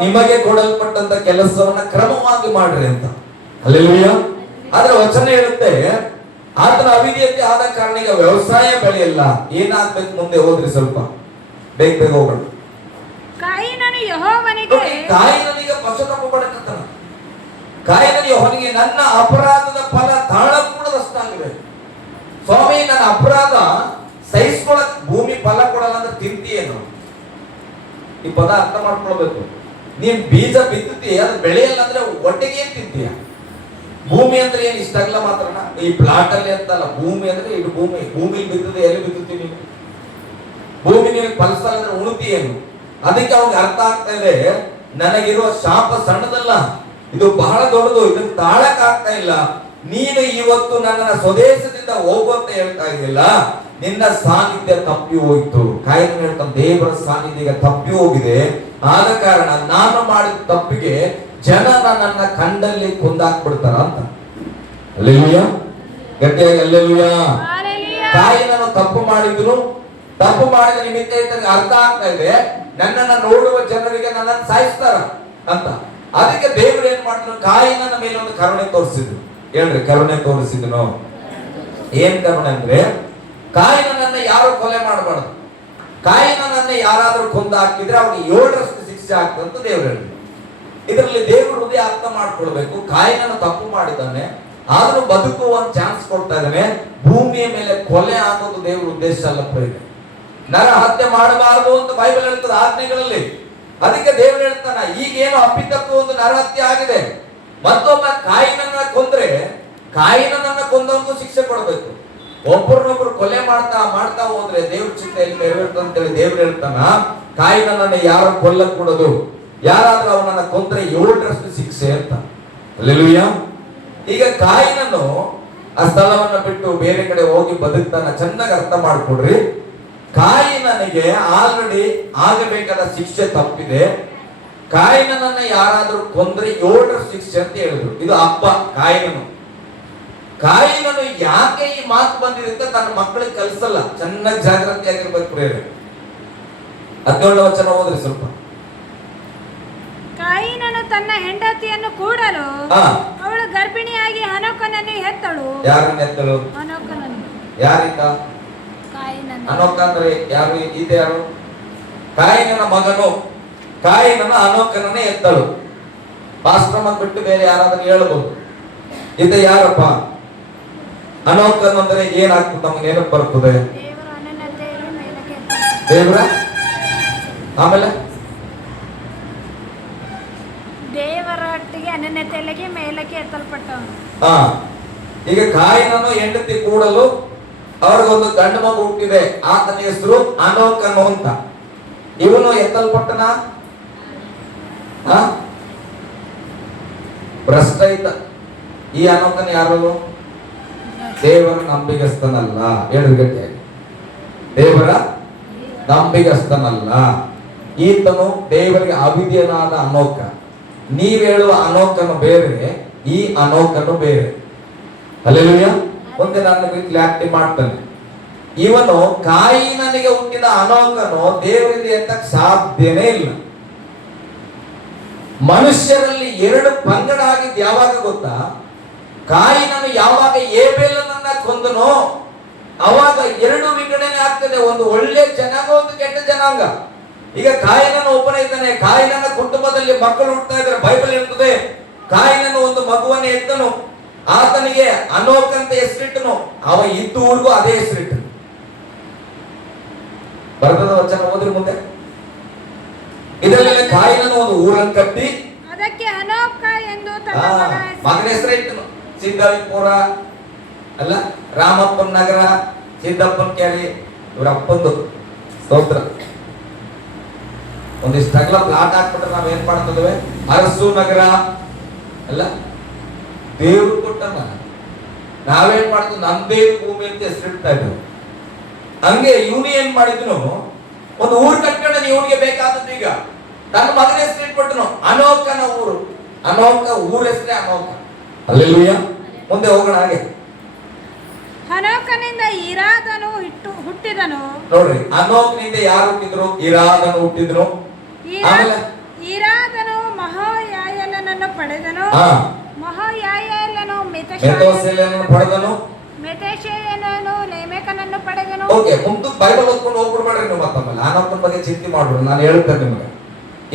ನಿಮಗೆ ಕೊಡಲ್ಪಟ್ಟಂತ ಕೆಲಸವನ್ನ ಕ್ರಮವಾಗಿ ಮಾಡ್ರಿ ಅಂತ. ಹಲ್ಲೆಲೂಯಾ. ಆದ್ರೆ ವಚನ ಹೇಳುತ್ತೆ, ಆತನ ಅವಿಧೇಯತೆ ಆದ ಕಾರಣ ಈಗ ವ್ಯವಸಾಯ ಬೆಳೆಯಲ್ಲ. ಏನಾಗ್ಬೇಕು ಮುಂದೆ ಹೋದ್ರಿ, ಸ್ವಲ್ಪ ಬೇಗ ಹೋಗೋಣ. ಕಾಯಿನನು ಯೆಹೋವನಿಗೆ ಕಾಯಿನನಿಗೆ ಪಶ್ಚಾತ್ತಾಪ ಪಡಕತ್ತಾನ. ಕಾಯಿನನು ಯೆಹೋವನಿಗೆ, ನನ್ನ ಅಪರಾಧದ ಫಲ ತಾಳ ಕೂಡದಷ್ಟಾಗಿದೆ. ಸ್ವಾಮಿ, ನನ್ನ ಅಪರಾಧ ಸಹಿಸ್ಕೊಳಕ್ ಭೂಮಿ ಫಲ ಕೊಡಲ್ಲ ಅಂದ್ರೆ ತಿಂತೀಯೇನು? ಈ ಪದ ಅರ್ಥ ಮಾಡ್ಕೊಳ್ಬೇಕು. ನೀನ್ ಬೀಜ ಬಿತ್ತುತ್ತೀಯ, ಅದು ಬೆಳೆಯಲ್ಲ ಅಂದ್ರೆ ಒಟ್ಟಿಗೆ ತಿಂತೀಯ. ಭೂಮಿ ಅಂದ್ರೆ ಏನ್ ಇಷ್ಟಾಗಲ್ಲ ಮಾತ್ರನ, ಈ ಪ್ಲಾಟ್ ಅಲ್ಲಿ ಅಂತಲ್ಲ. ಭೂಮಿ ಅಂದ್ರೆ ಇದು ಭೂಮಿ. ಭೂಮಿ ಬಿತ್ತದೆ, ಎಲ್ಲಿ ಬಿತ್ತುತ್ತೀವಿ ನೀವು? ಭೂಮಿ ನಿನಗೆ ಫಲಸಲ್ಲ ಅಂದ್ರೆ ಉಣ್ತೀಯೇನು? ಅದಕ್ಕೆ ಅವ್ನಿಗೆ ಅರ್ಥ ಆಗ್ತಾ ಇದೆ, ನನಗಿರುವ ಶಾಪ ಸಣ್ಣದಲ್ಲ, ಇದು ಬಹಳ ದೊಡ್ಡದು, ಇದನ್ನು ತಾಳಕ್ ಆಗ್ತಾ ಇಲ್ಲ. ನೀನು ಇವತ್ತು ನನ್ನನ್ನ ಸ್ವದೇಶದಿಂದ ಹೋಗು ಅಂತ ಹೇಳ್ತಾ ಇದೆಯಲ್ಲ, ನಿನ್ನ ಸಾನ್ನಿಧ್ಯ ತಪ್ಪಿ ಹೋಯ್ತು. ಕಾಯಿನ ಹೇಳ್ತಾನೆ, ದೇವರ ಸಾನ್ನಿಧ್ಯ ಈಗ ತಪ್ಪಿ ಹೋಗಿದೆ. ಆದ ಕಾರಣ ನಾನು ಮಾಡಿದ ತಪ್ಪಿಗೆ ಜನ ನನ್ನ ಕಂಡಲ್ಲಿ ಕೊಂದಾಕ್ಬಿಡ್ತಾರ ಅಂತ. ಹಲ್ಲೆಲೂಯಾ. ಗಟ್ಟಿಯಾಗಿ ಹಲ್ಲೆಲೂಯಾ. ಕಾಯಿನನು ತಪ್ಪು ಮಾಡಿದ್ರು, ತಪ್ಪು ಮಾಡಿದ ನಿಮಿತ್ತ ಇತನಿಗೆ ಅರ್ಥ ಆಗ್ತಾ ಇದೆ, ನನ್ನನ್ನ ನೋಡುವ ಜನರಿಗೆ ನನ್ನನ್ನು ಸಾಯಿಸ್ತಾರ ಅಂತ. ಅದಕ್ಕೆ ದೇವರು ಏನ್ ಮಾಡಿದ್ರು, ಕಾಯಿನನ ಮೇಲೆ ಒಂದು ಕರುಣೆ ತೋರಿಸಿದ್ರು. ಹೇಳ್ರಿ, ಕರುಣೆ ತೋರಿಸಿದ್ರು. ಏನ್ ಕರುಣೆ ಅಂದ್ರೆ, ಕಾಯಿನನ್ನ ಯಾರು ಕೊಲೆ ಮಾಡಬಾರ್ದು. ಕಾಯಿನನ್ನ ಯಾರಾದ್ರೂ ಕೊಂದು ಹಾಕಿದ್ರೆ ಅವ್ರಿಗೆ 7ರಷ್ಟು ಶಿಕ್ಷೆ ಆಗ್ತಂತ ದೇವರು ಹೇಳಿದ್ರು. ಇದರಲ್ಲಿ ದೇವರು ಹೃದಯ ಅರ್ಥ ಮಾಡ್ಕೊಳ್ಬೇಕು. ಕಾಯಿನನ ತಪ್ಪು ಮಾಡಿದ್ದಾನೆ, ಆದ್ರೂ ಬದುಕುವ ಒಂದು ಚಾನ್ಸ್ ಕೊಡ್ತಾ ಇದ್ದಾನೆ. ಭೂಮಿಯ ಮೇಲೆ ಕೊಲೆ ಆಗೋದು ದೇವರ ಉದ್ದೇಶ ಅಲ್ಲಪ್ಪ. ಇದೆ ನರ ಹತ್ಯೆ ಮಾಡಬಾರದು ಅಂತ ಬೈಬಲ್ ಹೇಳ್ತದೆ ಆಜ್ಞೆಗಳಲ್ಲಿ. ಅದಕ್ಕೆ ದೇವರು ಹೇಳ್ತಾನ, ಈಗೇನು ಅಪ್ಪಿತಪ್ಪು ಒಂದು ನರಹತ್ಯೆ ಆಗಿದೆ, ಮತ್ತೊಬ್ಬ ಕಾಯಿನನ್ನ ಕೊಂದ್ರೆ ಕಾಯಿನನ್ನ ಕೊಂದವನಿಗೂ ಶಿಕ್ಷೆ ಕೊಡಬೇಕು. ಒಬ್ಬರನ್ನೊಬ್ರು ಕೊಲೆ ಮಾಡ್ತಾ ಹೋದ್ರೆ ದೇವ್ರ ಚಿಂತೆಯಲ್ಲಿ ನೆರವೇರ್ತದೆ ಅಂತೇಳಿ ದೇವ್ರು ಹೇಳ್ತಾನ, ಕಾಯಿನನ್ನ ಯಾರು ಕೊಲ್ಲಕ್ ಕೊಡೋದು, ಯಾರಾದ್ರೂ ಅವನನ್ನ ಕೊಂದ್ರೆ 7ರಷ್ಟು ಶಿಕ್ಷೆ ಅಂತ. ಹಲ್ಲೆಲೂಯಾ. ಈಗ ಕಾಯಿನನ್ನು ಆ ಸ್ಥಳವನ್ನ ಬಿಟ್ಟು ಬೇರೆ ಕಡೆ ಹೋಗಿ ಬದುಕ್ತಾನ. ಚೆನ್ನಾಗಿ ಅರ್ಥ ಮಾಡ್ಕೊಡ್ರಿ. ಕಾಯಿನನಿಗೆ ಆಲ್ರೆಡಿ ಆಗಬೇಕಾದ ಶಿಕ್ಷೆ ತಪ್ಪಿದೆ. ಕಾಯಿನನ್ನ ಯಾರಾದ್ರೂ ಕೊಂದ್ರೆ 7ರಷ್ಟು ಶಿಕ್ಷೆ ಅಂತ ಹೇಳಿದ್ರು. ಇದು ಹಬ್ಬ. ಕಾಯಿನನು ಯಾಕೆ ಈ ಮಾತು ಬಂದಿದೆ ಅಂತ ತನ್ನ ಮಕ್ಕಳಿಗೆ ಕಲಿಸಲ್ಲ. ಚೆನ್ನಾಗಿ ಜಾಗೃತಿಯಾಗಿರ್ಬೇಕು ಪ್ರೇರೆ. 17ನೇ ವಚನ ಓದ್ರಿ ಸ್ವಲ್ಪ. ಕಾಯಿನನು ತನ್ನ ಹೆಂಡತಿಯನ್ನು ಕೂಡಲು ಅವಳು ಗರ್ಭಿಣಿಯಾಗಿ ಹನೋಕನನ್ನು ಹೆತ್ತಳು. ಯಾರನ್ನ ಹೆತ್ತಳು? ಹನೋಕನನ್ನು. ಯಾರಿಗ? ಹನೋಕ ಅಂದ್ರೆ ಯಾರು? ಇದೆ ಯಾರು? ಕಾಯಿನನ ಮಗನು. ಕಾಯಿನನ ಹನೋಕನನ್ನೇ ಎತ್ತಳು. ಪಾಸ್ಟ್ರಮ್ಮ ಬಿಟ್ಟು ಬೇರೆ ಯಾರಾದ್ರೂ ಹೇಳ್ಬೋದು. ಇದು ಯಾರಪ್ಪ? ಹನೋಕನ್ ಅಂದ್ರೆ ಏನಾಗ್ತದೆ? ನಮ್ಗೆ ನೆನಪು ಬರ್ತದೆ ದೇವ್ರ. ಆಮೇಲೆ ದೇವರೊಟ್ಟಿಗೆ ಅನನ್ಯತೆಯಲ್ಲಿಗೆ ಮೇಲಕ್ಕೆ ಎತ್ತಲ್ಪಟ್ಟವನು. ಈಗ ಕಾಯಿನನು ಹೆಂಡತಿ ಕೂಡಲು ಅವ್ರಿಗೊಂದು ಗಂಡು ಮಗು ಹುಟ್ಟಿದೆ. ಆತನ ಹೆಸರು ಹನೋಕನು ಅಂತ. ಇವನು ಎತ್ತಲ್ಪಟ್ಟನ? ಭ್ರಷ್ಟ ಇದ್ದ. ಈ ಹನೋಕನ್ ಯಾರು? ದೇವರ ನಂಬಿಗಸ್ತನಲ್ಲ. ಹೇಳಿ ಗಟ್ಟಿಯಾಗಿ, ದೇವರ ನಂಬಿಗಸ್ತನಲ್ಲ. ಈತನು ದೇವರಿಗೆ ಅವಿಧೇಯನಾದ ಹನೋಕ. ನೀವ್ ಹೇಳುವ ಹನೋಕನು ಬೇರೆ, ಈ ಹನೋಕನು ಬೇರೆ. ಹಲ್ಲೆಲೂಯಾ. ಮುಂದೆ ನಾನು ಕ್ಲಾರಿಟಿ ಮಾಡ್ತಾನೆ. ಇವನು ಕಾಯಿನನಿಗೆ ಹುಟ್ಟಿದ ಹನೋಕನು ದೇವರಿಗೆ ಅಂತ ಸಾಧ್ಯನೇ ಇಲ್ಲ. ಮನುಷ್ಯರಲ್ಲಿ 2 ಪಂಗಡ ಆಗಿದ್ದು ಯಾವಾಗ ಗೊತ್ತಾ? ಕಾಯಿನನು ಯಾವಾಗ ಏಬೇಲನನ್ನ ಕೊಂದನೋ ಅವಾಗ 2 ವಿಂಗಡಣೆ ಆಗ್ತದೆ. ಒಂದು ಒಳ್ಳೆ ಜನಾಂಗ, ಒಂದು ಕೆಟ್ಟ ಜನಾಂಗ. ಈಗ ಕಾಯಿನನು ಒಬ್ಬನೇ ಇದ್ದಾನೆ. ಕಾಯಿನನ ಕುಟುಂಬದಲ್ಲಿ ಮಕ್ಕಳು ಹುಟ್ಟುತ್ತಾ ಇದ್ದಾರೆ. ಬೈಬಲ್ ಹೇಳ್ತದೆ, ಕಾಯಿನನು ಒಂದು ಮಗುವನ್ನೇ ಎತ್ತನು, ಆತನಿಗೆ ಹನೋಕ್ ಅಂತ ಹೆಸರಿಟ್ಟನು. ಅವ ಇದ್ದು ಊರಿಗೂ ಅದೇ ಹೆಸರಿಟ್ಟನು. ಬರ್ತದ ವಚನ ಓದ್ರಿ ಮುಂದೆ. ಇದರಲ್ಲಿ ಕಾಯಿನನು ಒಂದು ಊರನ್ನು ಕಟ್ಟಿ ಅದಕ್ಕೆ ಹನೋಕ ಎಂದು ಮಗನ ಹೆಸರಿಟ್ಟನು. ಸಿದ್ದಾವಿಪುರ ಅಲ್ಲ, ರಾಮಪ್ಪನ ನಗರ, ಸಿದ್ದಪ್ಪನ ಕೆರೆ, ಇವರ ಅಪ್ಪಂದು ಸ್ತೋತ್ರ. ಒಂದಿಷ್ಟು ಅಗಲ ಪ್ಲಾಟ್ ಹಾಕ್ಬಿಟ್ರೆ ನಾವ್ ಏನ್ ಮಾಡ್ತದವೆ? ಅರಸು ನಗರ ಅಲ್ಲ, ದೇವ್ರು ಕೊಟ್ಟಮ್ಮ. ನಾವೇನ್ ಮಾಡ್ತೀವಿ? ನಮ್ದೇ ಭೂಮಿ ಅಂತ ಹೆಸರಿಡ್ತಾ ಇದ್ವು. ಹಂಗೆ ಇವನು ಏನ್ ಮಾಡಿದ್ನು? ಒಂದು ಊರು ಕಟ್ಕೊಂಡ ಇವನಿಗೆ ಬೇಕಾದದ್ದು ಈಗ ತನ್ನ ಮಗನ ಹೆಸರು ಇಟ್ಬಿಟ್ಟನು ಅನೋಕನ ಊರು. ಅನೋಕ ಊರ ಹೆಸರೇ ಅನೋಕ. ಹಲ್ಲೆಲೂಯಾ. ಮುಂದೆ ಹೋಗೋಣ ಹಾಗೆ. ಹನೋಕನಿಂದ ಇರಾದನು ಹುಟ್ಟಿದನು. ನೋಡ್ರಿ, ಅನೋಕನಿಂದ ಯಾರು ಹುಟ್ಟಿದ್ರು? ಇರಾದನು ಹುಟ್ಟಿದ್ರು. ಆಮೇಲೆ ಇರಾದನು ಮಹಾಯಾಯೇಲನನ್ನು ಪಡೆದನು. ಮಹಾಯಾಯೇಲನು ಮೆತೂಸೆಲನನ್ನು ಪಡೆದನು. ಮೆತೂಸೆಲನು ಲೇಮೆಕನನ್ನು ಪಡೆದನು. ಓಕೆ, ಮುಂದೆ ಬೈಬಲ್ ಓದ್ಕೊಂಡು ಹೋಗ್ಬಿಡ್ಬೇಡ್ರಿ ನೀವು. ಮತ್ತೊಮ್ಮೆ ಅನೋಕನ ಬಗ್ಗೆ ಚಿಂತೆ ಮಾಡ್ಬಿಡ್ರಿ, ನಾನು ಹೇಳ್ತೇನೆ ನಿಮಗೆ,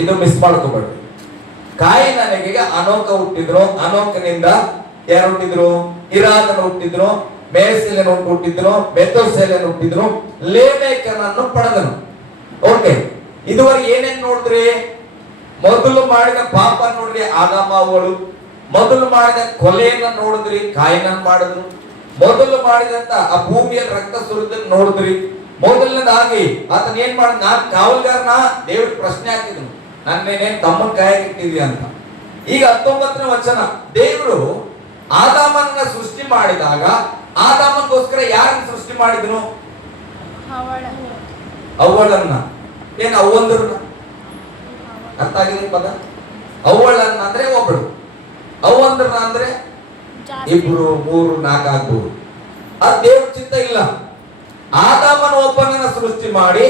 ಇದು ಮಿಸ್ ಮಾಡ್ಕೋಬೇಡ್ರಿ. ಕಾಯಿನನಿಗೆ ಅನೋಕ ಹುಟ್ಟಿದ್ರು. ಅನೋಕನಿಂದ ಯಾರು ಹುಟ್ಟಿದ್ರು? ಇರಾದನು ಹುಟ್ಟಿದ್ರು, ಮೇಸೆಲನು ಹುಟ್ಟಿದ್ರು, ಮೆತೂಸೆಲನು ಹುಟ್ಟಿದ್ರು, ಲೇಮೆಕನನ್ನು ಪಡೆದನು. ಓಕೆ, ಇದುವರೆಗೆ ಏನೇನ್ ನೋಡಿದ್ರಿ? ಮೊದಲು ಮಾಡಿದ ಪಾಪ ನೋಡ್ರಿ ಆದಾಮ ಅವಳು, ಮೊದಲು ಮಾಡಿದ ಕೊಲೆಯನ್ನ ನೋಡಿದ್ರಿ ಕಾಯಿನನ್ ಮಾಡಿದ್ರು, ಮೊದಲು ಮಾಡಿದಂತ ಆ ಭೂಮಿಯಲ್ಲಿ ರಕ್ತ ಸುರಿದನ್ನು ನೋಡಿದ್ರಿ. ಮೊದಲನೇದಾಗಿ ಆತನ ಏನ್ ಮಾಡ, ನಾನ್ ಕಾವಲ್ಗಾರನ ದೇವ್ರಿಗೆ ಪ್ರಶ್ನೆ ಹಾಕಿದ್ರು, ನನ್ನೇನೇನ್ ತಮ್ಮನ ಕಾಯಿಗೆ ಇಟ್ಟಿದ್ಯಾ ಅಂತ. ಈಗ 19ನೇ ವಚನ, ದೇವರು ಆದಾಮನ್ನ ಸೃಷ್ಟಿ ಮಾಡಿದಾಗ ಆದಾಮನ್ಗೋಸ್ಕರ ಯಾರನ್ನ ಸೃಷ್ಟಿ ಮಾಡಿದ್ರು? ಅವಳನ್ನ. ಏನ್ ಅವ್ವಂದ್ರನ್ನ? ಅರ್ಥ ಆಗಿದೆ ಪದ? ಅವಳನ್ನ ಅಂದ್ರೆ ಒಬ್ಬಳು, ಅವ್ವಂದ್ರನ್ನ ಅಂದ್ರೆ ಇಬ್ರು, 3, 4 ಆಗ್ಬೋದು. ಅದು ದೇವ್ರ ಚಿತ್ತ ಇಲ್ಲ. ಆದಾಮನ ಒಬ್ಬನನ್ನ ಸೃಷ್ಟಿ ಮಾಡಿ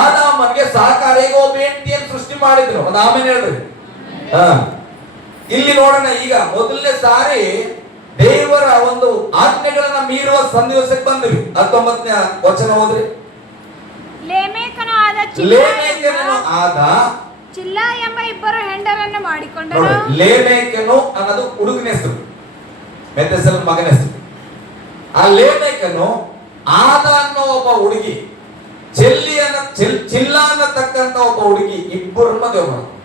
ಆದಾಮನ್ಗೆ ಸಹಕಾರಿಗೆ ಒಬ್ಬ ಹೆಂಡತಿಯನ್ನು ಸೃಷ್ಟಿ ಮಾಡಿದ್ರು. ಒಂದು ಆಮೇಲೆ ಹೇಳ್ರಿ. ಇಲ್ಲಿ ನೋಡೋಣ, ಈಗ ಮೊದಲನೇ ಸಾರಿ ದೇವರ ಒಂದು ಆಜ್ಞೆಗಳನ್ನ ಮೀರುವ ಸನ್ನಿವೇಶಕ್ಕೆ ಬಂದ್ರಿ. 19ನೇ ವಚನ ಹೋದ್ರಿ. ಲೇಮೆಕನು ಆದ ಚಿಲ್ಲ ಎಂಬ ಇಬ್ಬರು ಹೆಂಡರನ್ನು ಮಾಡಿಕೊಂಡರು. ಲೇಮೆಕನು ಅನ್ನೋದು ಹುಡುಗನ ಹೆಸರು, ಮೆತೂಸೆಲನ ಮಗನ ಹೆಸರು. ಆ ಲೇಮೆಕನು ಆದ ಅನ್ನೋ ಒಬ್ಬ ಹುಡುಗಿ, ಚಿಲ್ಲ ಅನ್ನತಕ್ಕಂತ ಒಬ್ಬ ಹುಡುಗಿ, ಇಬ್ಬರು ಮದುವೆ ಮಾಡ್ಕೊಂಡ್ರು.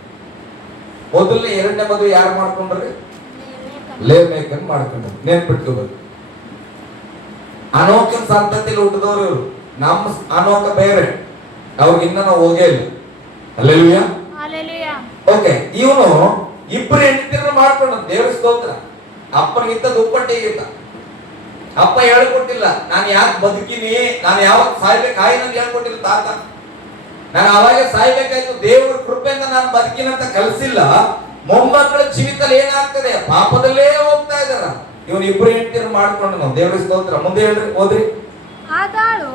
ಮೊದಲನೇ 2ನೇ ಮದುವೆ ಯಾರು ಮಾಡ್ಕೊಂಡ್ರಿ? ಲೇಮೆಕನ್ ಮಾಡ್ಕೊಂಡ್ರು. ನೆನ್ಪಿಟ್ಕೋಬೇಕು. ಅನೋಕನ ಸಂತತಿಯಲ್ಲಿ ಹುಟ್ಟಿದವರು ಇವರು. ನಮ್ಮ ಅನೋಕ ಬೇರೆ, ಅವ್ರಿಗೆ ಇನ್ನ ನಾವು ಹೋಗೇ ಇಲ್ಲ. ಹಲ್ಲೆಲೂಯಾ. ಓಕೆ, ಇವನು ಇಬ್ಬರು ಹೆಂಡತಿಯರನ್ನ ಮಾಡ್ಕೊಂಡು ದೇವರ ಸ್ತೋತ್ರ. ಅಪ್ಪನಿಗಿಂತ ದುಪ್ಪಟ್ಟಿಗಿಂತ. ಅಪ್ಪ ಹೇಳ್ಕೊಟ್ಟಿಲ್ಲ ನಾನು ಯಾಕೆ ಬದುಕಿನಿ, ನಾನು ಯಾವಾಗ ಸಾಯ್ಬೇಕಾಯಿ ನಂಗೆ ಹೇಳ್ಕೊಟ್ಟಿಲ್ಲ ತಾತ. ನಾನು ಅವಾಗ ಸಾಯ್ಬೇಕಾಯ್ತು, ದೇವ್ರ ಕೃಪೆಯಿಂದ ನಾನು ಬದುಕಿನಂತ ಕಲಿಸಿಲ್ಲ. ಮೊಮ್ಮಕ್ಕಳ ಜೀವಿತದಲ್ಲಿ ಏನಾಗ್ತದೆ? ಪಾಪದಲ್ಲೇ ಹೋಗ್ತಾ ಇದಾರ. ಇವನು ಇಬ್ಬರು ಹೆಂಡತಿಯರನ್ನ ಮಾಡ್ಕೊಂಡು ನಾವು ದೇವರ ಸ್ತೋತ್ರ. ಮುಂದೆ ಹೇಳ್ರಿ, ಓದ್ರಿ. ಆದಾಳು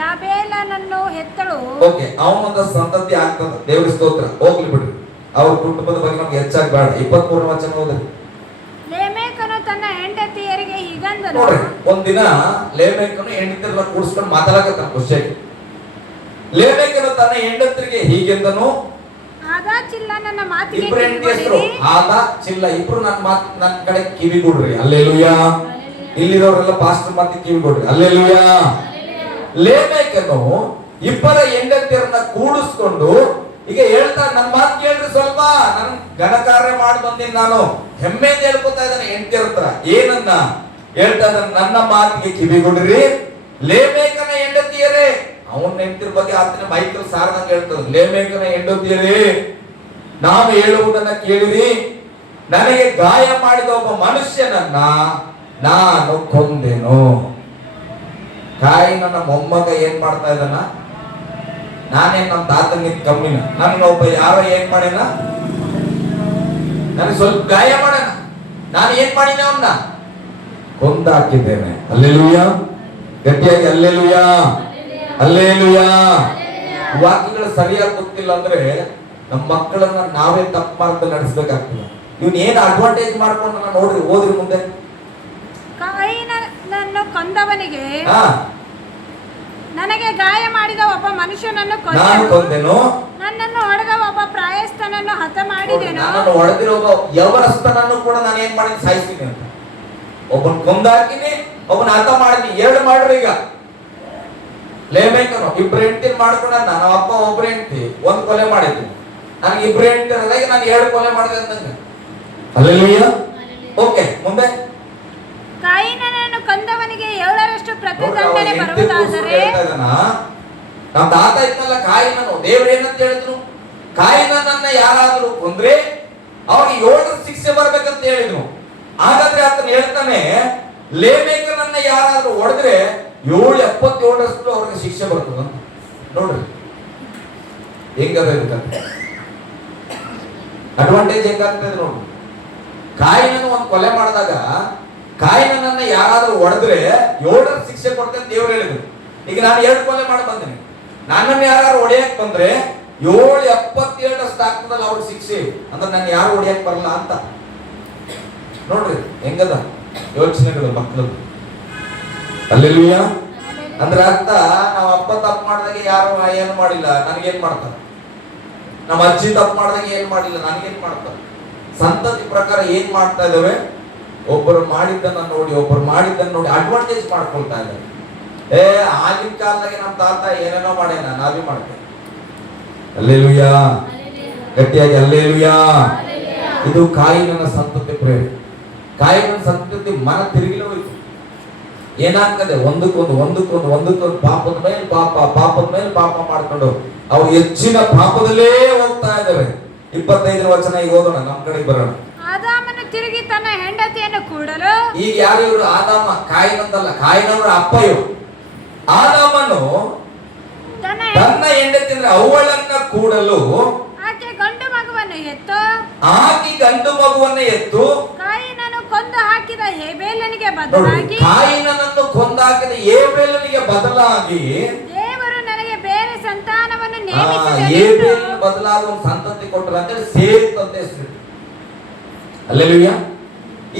ಯಾಬೇಲನನ್ನು ಹೆತ್ತಳು. ಓಕೆ, ಅವನೊಂದ ಸಂತತಿ ಆಗ್ತದ. ದೇವರ ಸ್ತೋತ್ರ. ಹೋಗ್ಲಿ ಬಿಡ್ರಿ, ಅವ್ರ ಕುಟುಂಬದ ಬಗ್ಗೆ ನಮ್ಗೆ ಹೆಚ್ಚಾಗಿ ಬೇಡ. 23ನೇ ವಚನ ಓದ್ರಿ. ಲೇಮೆಕನು ತನ್ನ ಹೆಂಡತಿಯರಿಗೆ ಹೀಗಂದನು. ನೋಡ್ರಿ, ಒಂದಿನ ಲೇಮೆಕನು ಹೆಂಡತಿಯರನ್ನ ಕೂಡಿಸ್ಕೊಂಡು ಮಾತಾಡಕತ್ತಾನ ಖುಷಿಯಾಗಿ. ಲೇಮೆಕನು ತನ್ನ ಹೆಂಡತಿಯರಿಗೆ ಹೀಗೆಂದನು. ಆದ ಚಿಲ್ಲ ನನ್ನ ಮಾತಿಗೆ ಇಬ್ರು ಹೆಂಡತಿ ಹೆಸರು ಆದ, ಚಿಲ್ಲ. ಇಬ್ರು ನನ್ನ ಕಡೆ ಕಿವಿ ಕೊಡ್ರಿ. ಹಲ್ಲೆಲೂಯಾ. ಇಲ್ಲಿರೋರೆಲ್ಲ ಪಾಸ್ಟರ್ ಮಾತಿಗೆ ಕಿವಿ ಕೊಡ್ರಿ. ಹಲ್ಲೆಲೂಯಾ. ಲೇಮೆಕನು ಇಬ್ಬರ ಹೆಂಡತಿಯರನ್ನ ಕೂಡಿಸ್ಕೊಂಡು ಈಗ ಹೇಳ್ತಾ, ನನ್ನ ಮಾತು ಕೇಳ್ರಿ ಸ್ವಲ್ಪ, ನನ್ ಘನಕಾರ್ಯ ಮಾಡಿ ಬಂದಿನಿ, ನಾನು ಹೆಮ್ಮೆಯಿಂದ ಹೇಳ್ಕೊತಾ ಇದ್ದಾನೆ ಹೆಂಡತಿಯರ ಹತ್ರ. ಏನನ್ನ ಹೇಳ್ತಾ ಇದ್ದಾನೆ? ನನ್ನ ಮಾತಿಗೆ ಕಿವಿ ಕೊಡ್ರಿ ಲೇಮೆಕನ ಹೆಂಡತಿಯರೇ. ಅವನ ಹೆಂಡತಿಯರ ಬಗ್ಗೆ ಆತನ ಮೈಕಲ್ ಸಾರದಂಗ ಹೇಳ್ತದ. ಲೇಮೆಕನ ಹೆಂಡತಿಯರೇ, ನಾನು ಹೇಳುವುದನ್ನ ಕೇಳಿರಿ. ನನಗೆ ಗಾಯ ಮಾಡಿದ ಒಬ್ಬ ಮನುಷ್ಯನನ್ನ ನಾನು ಕೊಂದೆನು. ಕಾಯಿನನ ಮೊಮ್ಮಗ ಏನ್ ಮಾಡ್ತಾ ಇದ್ದಾನ? ನಾನೇನ್ ನಮ್ಮ ತಾತನಿಗೆ ಕಮ್ಮಿನ? ನನ್ನ ಒಬ್ಬ ಯಾರೋ ಏನ್ ಮಾಡ್ಯಾನ? ನನಗೆ ಸ್ವಲ್ಪ ಗಾಯ ಮಾಡ್ಯಾನ. ನಾನು ಏನ್ ಮಾಡಿನ? ಅವನ್ನ ಕೊಂದಾಕಿದ್ದೇನೆ. ಹಲ್ಲೆಲೂಯಾ. ಗಟ್ಟಿಯಾಗಿ ಹಲ್ಲೆಲೂಯಾ, ಹಲ್ಲೆಲೂಯಾ. ವಾಕ್ಯಗಳು ಸರಿಯಾಗಿ ಗೊತ್ತಿಲ್ಲ ಅಂದ್ರೆ ನಮ್ಮ ಮಕ್ಕಳನ್ನ ನಾವೇ ತಪ್ಪು ಮಾರ್ಗದಲ್ಲಿ ನಡೆಸಬೇಕಾಗ್ತದೆ. ಇವನ್ ಏನ್ ಅಡ್ವಾಂಟೇಜ್ ಮಾಡ್ಕೊಂಡು ನೋಡ್ರಿ, ಓದ್ರಿ ಮುಂದೆ. ಕಾಯಿನನನ್ನು ಕೊಂದವನಿಗೆ ನನಗೆ ಗಾಯ ಮಾಡಿದ ಒಬ್ಬ ಮನುಷ್ಯನನ್ನು ಕೊಂದೆನು. ನನ್ನನ್ನು ಹೊಡೆದ ಒಬ್ಬ ಪ್ರಾಯಸ್ಥನನ್ನು ಹತ ಮಾಡಿದೆನು. ನನ್ನನ್ನು ಹೊಡೆದಿರೋ ಒಬ್ಬ ಯವರಸ್ಥನನ್ನು ಕೂಡ ನಾನು ಏನ್ ಮಾಡಿ ಸಾಯಿಸ್ತೀನಿ ಅಂತ. ಒಬ್ಬನ್ ಕೊಂದಾಕಿನಿ, ಒಬ್ಬನ ಹತ ಮಾಡಿನಿ. 2 ಮಾಡ್ರಿ. ಈಗ ಲೇಮೆಕನು ಇಬ್ರು ಹೆಂಡತಿ ಮಾಡ್ಕೊಂಡ. ನಮ್ಮ ಅಪ್ಪ ಒಬ್ರು ಹೆಂಡತಿ 1 ಕೊಲೆ ಮಾಡಿದ್ವಿ. ನನಗೆ ಇಬ್ರು ಹೆಂಡತಿ ಇರೋದಾಗ ನಾನು 2 ಕೊಲೆ ಮಾಡಿದೆ ಅಂದಂಗ. ಹಲ್ಲೆಲೂಯಾ. ಓಕೆ, ಮುಂದೆ. ಕಾಯಿನನನ್ನು ಕೊಂದವನಿಗೆ 7ರಷ್ಟು ಪ್ರತಿದಂಡನೆ ಬರುವುದಾದರೆ, ನಮ್ಮ ತಾತ ಇದ್ನಲ್ಲ ಕಾಯಿನನು, ದೇವ್ರು ಏನಂತ ಹೇಳಿದ್ರು? ಕಾಯಿನನ್ನ ಯಾರಾದ್ರೂ ಕೊಂದ್ರೆ ಅವ್ರಿಗೆ 7ರ ಶಿಕ್ಷೆ ಬರ್ಬೇಕಂತ ಹೇಳಿದ್ರು. ಹಾಗಾದ್ರೆ ಆತನ ಹೇಳ್ತಾನೆ, ಲೇಮೆಕನನ್ನ ಯಾರಾದ್ರೂ ಹೊಡೆದ್ರೆ 777ರಷ್ಟು ಅವ್ರಿಗೆ ಶಿಕ್ಷೆ ಬರ್ತದ. ನೋಡ್ರಿ, ಹೆಂಗದ ಇದಕ್ಕೆ ಅಡ್ವಾಂಟೇಜ್ ಹೆಂಗಾಗ್ತದೆ ನೋಡಿ. ಕಾಯಿನನ್ನು ಒಂದು ಕೊಲೆ ಮಾಡಿದಾಗ ಕಾಯಿನನ್ನ ಯಾರಾದ್ರೂ ಹೊಡೆದ್ರೆ 7ರ ಶಿಕ್ಷೆ ಕೊಡ್ತೇನೆ ದೇವ್ರು ಹೇಳಿದ್ರು. ಈಗ ನಾನು 2 ಕೊಲೆ ಮಾಡಿ ಬಂದೇನೆ, ನನ್ನನ್ನು ಯಾರು ಹೊಡೆಯಕ್ ಬಂದ್ರೆ 7/77 ಆಗ್ತದಲ್ಲ ಅವ್ರ ಶಿಕ್ಷೆ, ಅಂದ್ರೆ ನಾನು ಯಾರು ಹೊಡೆಯಕ್ ಬರಲ್ಲ ಅಂತ. ನೋಡ್ರಿ ಹೆಂಗದ ಯೋಚನೆಗಳು ಮಕ್ಕಳು. ಅಲ್ಲೆಲ್ಲೂಯ್ಯ. ಅಂದ್ರೆ ಅರ್ಥ ನಾವು ಅಪ್ಪ ತಪ್ಪು ಮಾಡಿದಾಗ ಯಾರು ಏನು ಮಾಡಿಲ್ಲ ನನಗೇನ್ ಮಾಡ್ತಾರೆ, ನಮ್ಮ ಅಜ್ಜಿ ತಪ್ಪು ಮಾಡಿದಾಗ ಏನ್ ಮಾಡಿಲ್ಲ ನನಗೇನ್ ಮಾಡ್ತಾರೆ. ಸಂತತಿ ಪ್ರಕಾರ ಏನ್ ಮಾಡ್ತಾ ಇದಾವೆ, ಒಬ್ಬರು ಮಾಡಿದ್ದನ್ನ ನೋಡಿ ಅಡ್ವಾಂಟೇಜ್ ಮಾಡ್ಕೊಳ್ತಾ ಇದ್ದಾರೆ. ಆಗಿನ ಕಾಲದಾಗೆ ನಮ್ಮ ತಾತ ಏನೇನೋ ಮಾಡ್ಯಾನ, ನಾವೇ ಮಾಡ್ತೇವೆ. ಅಲ್ಲೇಲುಯ್ಯ, ಗಟ್ಟಿಯಾಗಿ ಅಲ್ಲೇಲುಯ್ಯ. ಇದು ಕಾಯಿನನ ಸಂತತಿ ಪ್ರೇಮ. ಕಾಯಿನನ ಸಂತತಿ ಮನ ತಿರುಗಿಲ ಹೋಯ್ತು. ಏನಾಗ್ತದೆ, ಒಂದಕ್ಕೊಂದು ಪಾಪದ ಮೇಲೆ ಪಾಪ ಮಾಡ್ಕೊಂಡು ಅವ್ರು ಹೆಚ್ಚಿನ ಪಾಪದಲ್ಲೇ ಹೋಗ್ತಾ ಇದ್ದಾರೆ. 25ರ ವಚನ ಈಗ ಓದೋಣ, ನಮ್ ಕಡೆಗೆ ಬರೋಣ. ಆದಾಮನು ತಿರುಗಿ ತನ್ನ ಹೆಂಡತಿಯನ್ನು ಕೂಡಲು. ಈಗ ಯಾರು ಇವರು? ಆದಾಮ, ಕಾಯಿನಂತಲ್ಲ, ಕಾಯಿನವರ ಅಪ್ಪ ಇವರು. ಆದಾಮನು ತನ್ನ ಹೆಂಡತಿ ಅಂದ್ರೆ ಅವಳನ್ನ ಕೂಡಲು ಆಕೆ ಗಂಡು ಮಗುವನ್ನು ಎತ್ತು ಕಾಯಿನನ್ನು ಕೊಂದು ಹಾಕಿದ ಹೇಬೇಲನಿಗೆ ಬದಲಾಗಿ ದೇವರು ನನಗೆ ಬೇರೆ ಸಂತಾನವನ್ನು ನೇಮಿಸಿದನು. ಬದಲಾದ ಒಂದು ಸಂತತಿ ಕೊಟ್ಟರು ಅಂತ ಹೇಳಿ ಸೇತ್ ಅಂತ ಹೆಸರು. ಅಲ್ಲೆಲುಯ್ಯ.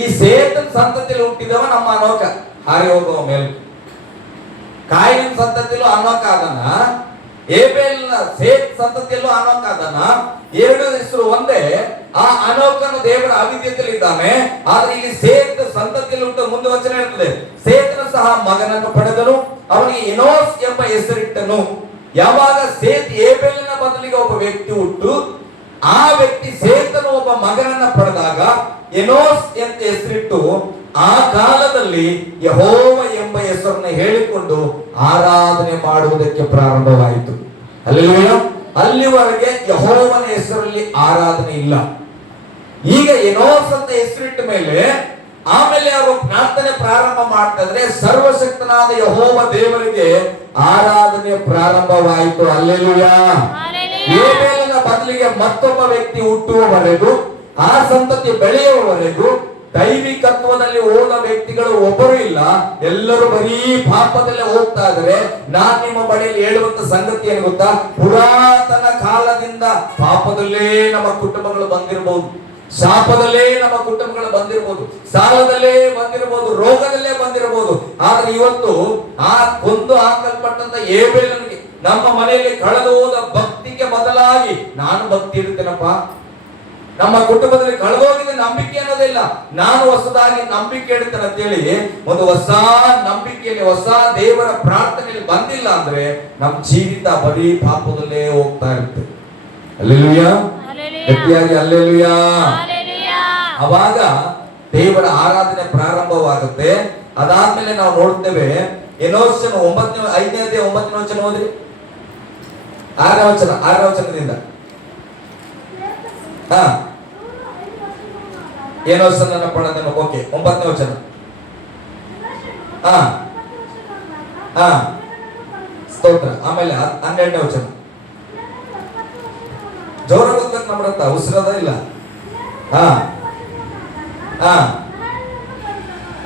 ಈ ಸೇತನ ಸಂತತಿಯಲ್ಲಿ ಹುಟ್ಟಿದವ ನಮ್ಮ ಅನೋಕ, ಹಾರಿ ಹೋಗುವ ಮೇಲೆ. ಕಾಯಿನ ಸಂತತಿಯಲ್ಲೂ ಅನೋಕ ಅದನ್ನ, ಏಬೇಲ್ನ ಸೇತ್ ಸಂತತಿಯಲ್ಲೂ ಅನೋಕ ಅದನ್ನ. 2 ಹೆಸರು ಒಂದೇ. ಆ ಅನೋಕನು ದೇವರ ಅವಿದ್ಯತೆಯಲ್ಲಿ ಇದ್ದಾನೆ. ಆದ್ರೆ ಇಲ್ಲಿ ಸೇತ್ ಸಂತತಿಯಲ್ಲಿ ಹುಟ್ಟ ಮುಂದೆ ವಚನ ಹೇಳ್ತದೆ, ಸೇತನ ಸಹ ಮಗನನ್ನು ಪಡೆದನು, ಅವನಿಗೆ ಎನೋಸ್ ಎಂಬ ಹೆಸರಿಟ್ಟನು. ಯಾವಾಗ ಸೇತ್ ಏಬೇಲಿನ ಬದಲಿಗೆ ಒಬ್ಬ ವ್ಯಕ್ತಿ ಹುಟ್ಟು, ಆ ವ್ಯಕ್ತಿ ಸೇತನು ಒಬ್ಬ ಮಗನನ್ನ ಪಡೆದಾಗ ಎನೋಸ್ ಅಂತ ಹೆಸರಿಟ್ಟು ಆ ಕಾಲದಲ್ಲಿ ಯೆಹೋವ ಎಂಬ ಹೆಸರನ್ನು ಹೇಳಿಕೊಂಡು ಆರಾಧನೆ ಮಾಡುವುದಕ್ಕೆ ಪ್ರಾರಂಭವಾಯಿತು. ಅಲ್ಲಿವರೆಗೆ ಯೆಹೋವನ ಹೆಸರಲ್ಲಿ ಆರಾಧನೆ ಇಲ್ಲ. ಈಗ ಎನೋಸ್ ಅಂತ ಹೆಸರಿಟ್ಟ ಮೇಲೆ ಆಮೇಲೆ ಅವರು ಪ್ರಾರ್ಥನೆ ಪ್ರಾರಂಭ ಮಾಡ್ತಾ ಇದ್ರೆ ಸರ್ವಶಕ್ತನಾದ ಯೆಹೋವ ದೇವರಿಗೆ ಆರಾಧನೆ ಪ್ರಾರಂಭವಾಯಿತು. ಅಲ್ಲೆಲೂಯಾ. ಏಬೇಲನ ಬದಲಿಗೆ ಮತ್ತೊಬ್ಬ ವ್ಯಕ್ತಿ ಹುಟ್ಟುವವರೆಗೂ, ಆ ಸಂತತಿ ಬೆಳೆಯುವವರೆಗೂ ದೈವಿಕತ್ವದಲ್ಲಿ ಹೋದ ವ್ಯಕ್ತಿಗಳು ಒಬ್ಬರು ಇಲ್ಲ. ಎಲ್ಲರೂ ಬರೀ ಪಾಪದಲ್ಲೇ ಹೋಗ್ತಾ ಇದ್ದಾರೆ. ನಾನ್ ನಿಮ್ಮ ಬಳಿಯಲ್ಲಿ ಹೇಳುವಂತ ಸಂಗತಿ ಏನು ಗೊತ್ತಾ, ಪುರಾತನ ಕಾಲದಿಂದ ಪಾಪದಲ್ಲೇ ನಮ್ಮ ಕುಟುಂಬಗಳು ಬಂದಿರಬಹುದು, ಶಾಪದಲ್ಲೇ ನಮ್ಮ ಕುಟುಂಬಗಳು ಬಂದಿರಬಹುದು, ಸಾಲದಲ್ಲೇ ಬಂದಿರಬಹುದು, ರೋಗದಲ್ಲೇ ಬಂದಿರಬಹುದು. ಆದ್ರೆ ಇವತ್ತು ಆ ಕೊಂದು ಹಾಕಲ್ಪಟ್ಟಂತ ಏಬೇಲನಿಗೆ ನಮ್ಮ ಮನೆಯಲ್ಲಿ ಕಳೆದು ಹೋದ ಭಕ್ತಿಗೆ ಬದಲಾಗಿ ನಾನು ಭಕ್ತಿ ಇಡ್ತೇನಪ್ಪ. ನಮ್ಮ ಕುಟುಂಬದಲ್ಲಿ ಕಳೆದೋಗಿದ ನಂಬಿಕೆ ಅನ್ನೋದಿಲ್ಲ, ನಾನು ಹೊಸದಾಗಿ ನಂಬಿಕೆ ಇಡ್ತೇನೆ ಅಂತೇಳಿ ಒಂದು ಹೊಸ ನಂಬಿಕೆಯಲ್ಲಿ, ಹೊಸ ದೇವರ ಪ್ರಾರ್ಥನೆಯಲ್ಲಿ ಬಂದಿಲ್ಲ ಅಂದ್ರೆ ನಮ್ಮ ಜೀವಿತ ಬರೀ ಪಾಪದಲ್ಲೇ ಹೋಗ್ತಾ ಇರುತ್ತೆ. ಅಲ್ಲೆಲೂಯಾ. ಗಟ್ಟಿಯಾಗಿ ಅಲ್ಲೆಲೂಯಾ. ಅವಾಗ ದೇವರ ಆರಾಧನೆ ಪ್ರಾರಂಭವಾಗುತ್ತೆ. ಅದಾದ್ಮೇಲೆ ನಾವು ನೋಡ್ತೇವೆ, ಎನೋಷನ 5ನೇ 9ನೇ ವಚನ ಓದ್ರಿ. 6ನೇ ವಚನದಿಂದ ಎನೋಷನನ್ನ ಪಡೆದನು. ಓಕೆ, 9ನೇ ವಚನ. ಸ್ತೋತ್ರ. ಆಮೇಲೆ 12ನೇ ವಚನ. ಜೋರ ಗೊತ್ತಕ್ಕೆ ನಮ್ಮತ್ತ ಉಸಿರದ ಇಲ್ಲ.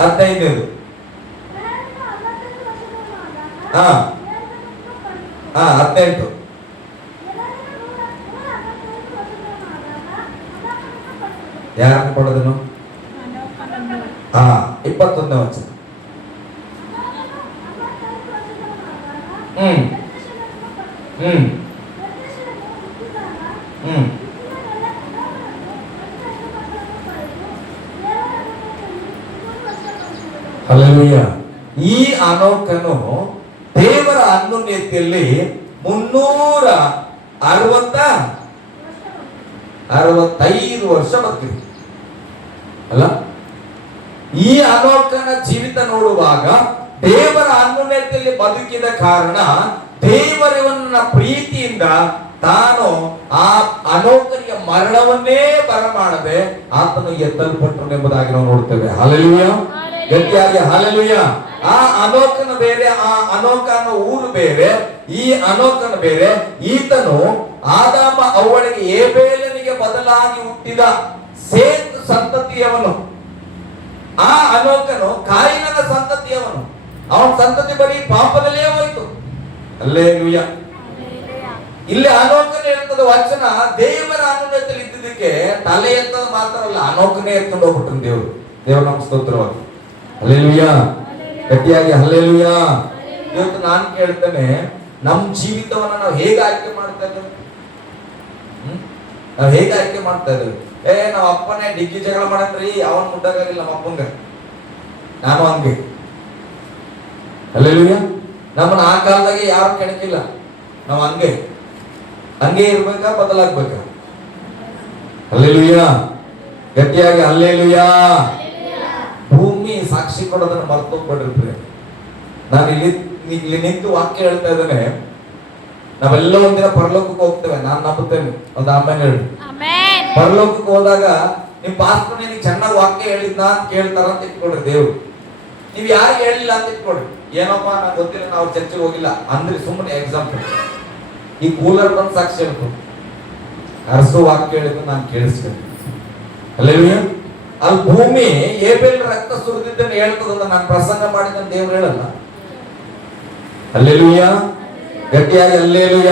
15ನೇದು. 18. ಯಾರನ್ನು ಪಡೆದನು? 21ನೇ ವಚನ. ಹಲ್ಲೆಲೂಯ. ಈ ಅನೋಕನು ದೇವರ ಅನ್ಯೋನ್ಯತೆಯಲ್ಲಿ 365 ವರ್ಷ ಬದುಕಿದ್ರು ಅಲ್ಲ. ಈ ಅನೋಕನ ಜೀವಿತ ನೋಡುವಾಗ ದೇವರ ಅನ್ಯೋನ್ಯತೆಯಲ್ಲಿ ಬದುಕಿದ ಕಾರಣ ದೇವರವನ್ನ ಪ್ರೀತಿಯಿಂದ ತಾನು ಆ ಅನೋಕನಿಗೆ ಮರಣವನ್ನೇ ಬರಮಾಡದೆ ಆತನು ಎತ್ತಲ್ಪಟ್ಟನು ಎಂಬುದಾಗಿ ನಾವು ನೋಡ್ತೇವೆ. ಹಲ್ಲೆಲೂಯಾ. ಗಟ್ಟಿಯಾಗಿ ಹಲ್ಲೆಲೂಯ. ಆ ಅನೋಕನ ಬೇರೆ, ಆ ಅನೋಕ ಅನ್ನೋ ಊರು ಬೇರೆ, ಈ ಅನೋಕನ ಬೇರೆ. ಈತನು ಆದಾಮ ಅವಳಿಗೆ ಏಬೇಲನಿಗೆ ಬದಲಾಗಿ ಹುಟ್ಟಿದ ಸೇತ್ ಸಂತತಿಯವನು. ಆ ಅನೋಕನು ಕಾಯಿನನ ಸಂತತಿಯವನು. ಅವನ ಸಂತತಿ ಬರೀ ಪಾಪದಲ್ಲೇ ಹೋಯ್ತು. ಹಲ್ಲೆಲೂಯ. ಇಲ್ಲಿ ಅನೋಕನೇ ಹೇಳ್ತದ ವಚನ, ದೇವರ ಅನುನಯದಲ್ಲಿ ಇದ್ದಿದ್ದಕ್ಕೆ ತಲೆ ಎತ್ತದ ಮಾತ್ರ ಅಲ್ಲ, ಅನೋಕನೇ ಎತ್ಕೊಂಡು ಹೋಗ್ಬಿಟ್ರು ದೇವರು. ದೇವರ ನಮ್ಮ ಸ್ತೋತ್ರವಾಗಿ. ಹಲ್ಲೆಲೂಯ. ಗಟ್ಟಿಯಾಗಿ ಹಲ್ಲೆಲೂಯ. ಇವತ್ತು ನಾನು ಕೇಳ್ತೇನೆ, ನಮ್ಮ ಜೀವಿತವನ್ನ ನಾವು ಹೇಗೆ ಆಯ್ಕೆ ಮಾಡ್ತಾ ಇದ್ದೇವೆ? ನಾವು ಹೇಗೆ ಆಯ್ಕೆ ಮಾಡ್ತಾ ಇದ್ದೇವೆ? ನಾವ್ ಅಪ್ಪನೇ ಡಿಗ್ಗಿ ಜಗಳ ಮಾಡಂದ್ರಿ, ಅವನ್ ಮುಟ್ಟಾಗಿಲ್ಲ ನಮ್ಮ ಅಪ್ಪಂಗ, ನಾನು ಹಂಗೆ. ಹಲ್ಲೆಲೂಯ. ನಮ್ಮನ್ನ ಆ ಕಾಲದಾಗೆ ಯಾರು ಕೆಣಕಿಲ್ಲ, ನಾವು ಹಂಗೆ ಇರ್ಬೇಕಾ, ಬದಲಾಗ್ಬೇಕಾ? ಹಲ್ಲೆಲೂಯ. ಗಟ್ಟಿಯಾಗಿ ಹಲ್ಲೆಲೂಯ. ಭೂಮಿ ಸಾಕ್ಷಿ ಕೊಡೋದನ್ನ ಮರ್ತೋಗ್ಬಿಡ್ರಿ. ನಾನು ಇಲ್ಲಿ ನಿಂತು ವಾಕ್ಯ ಹೇಳ್ತಾ ಇದ್ದೇನೆ, ನಾವೆಲ್ಲ ಒಂದಿನ ಪರಲೋಕಕ್ಕೆ ಹೋಗ್ತೇವೆ, ನಾನು ನಂಬುತ್ತೇನೆ. ಒಂದು ಆಮೇಲೆ ಹೇಳಿ. ಪರಲೋಕಕ್ಕೆ ಹೋದಾಗ ನಿಮ್ ಪಾಸ್ಟರ್ ನಿಮಗೆ ಚೆನ್ನಾಗಿ ವಾಕ್ಯ ಹೇಳಿದ್ನ ಅಂತ ಕೇಳ್ತಾರ ಅಂತ ಇಟ್ಕೊಡ್ರಿ ದೇವ್ರು. ನೀವ್ ಯಾರಿಗೆ ಹೇಳಿಲ್ಲ ಅಂತ ಇಟ್ಕೊಡ್ರಿ, ಏನಪ್ಪ ನಂಗೆ ಗೊತ್ತಿಲ್ಲ, ನಾವು ಚರ್ಚೆಗೆ ಹೋಗಿಲ್ಲ ಅಂದ್ರೆ ಸುಮ್ಮನೆ ಎಕ್ಸಾಂಪಲ್. ಈ ಕೂಲರ್ ಬಂದ್ ಸಾಕ್ಷಿ ಹೇಳ್ತು, ಅರಸು ವಾಕ್ಯ ಹೇಳಿದ್ದು ನಾನು ಕೇಳಿಸ್ಕೊಂಡು. ಹಲ್ಲೆಲೂಯ. ಅಲ್ಲಿ ಭೂಮಿ ಏಬೇಲ್ ರಕ್ತ ಸುರಿದಿದ್ದನ್ನು ಹೇಳ್ತದಲ್ಲ, ನಾನು ಪ್ರಸಂಗ ಮಾಡಿದ ದೇವ್ರು ಹೇಳಲ್ಲ. ಹಲ್ಲೆಲೂಯ. ಗಟ್ಟಿಯಾಗಿ ಹಲ್ಲೆಲೂಯ.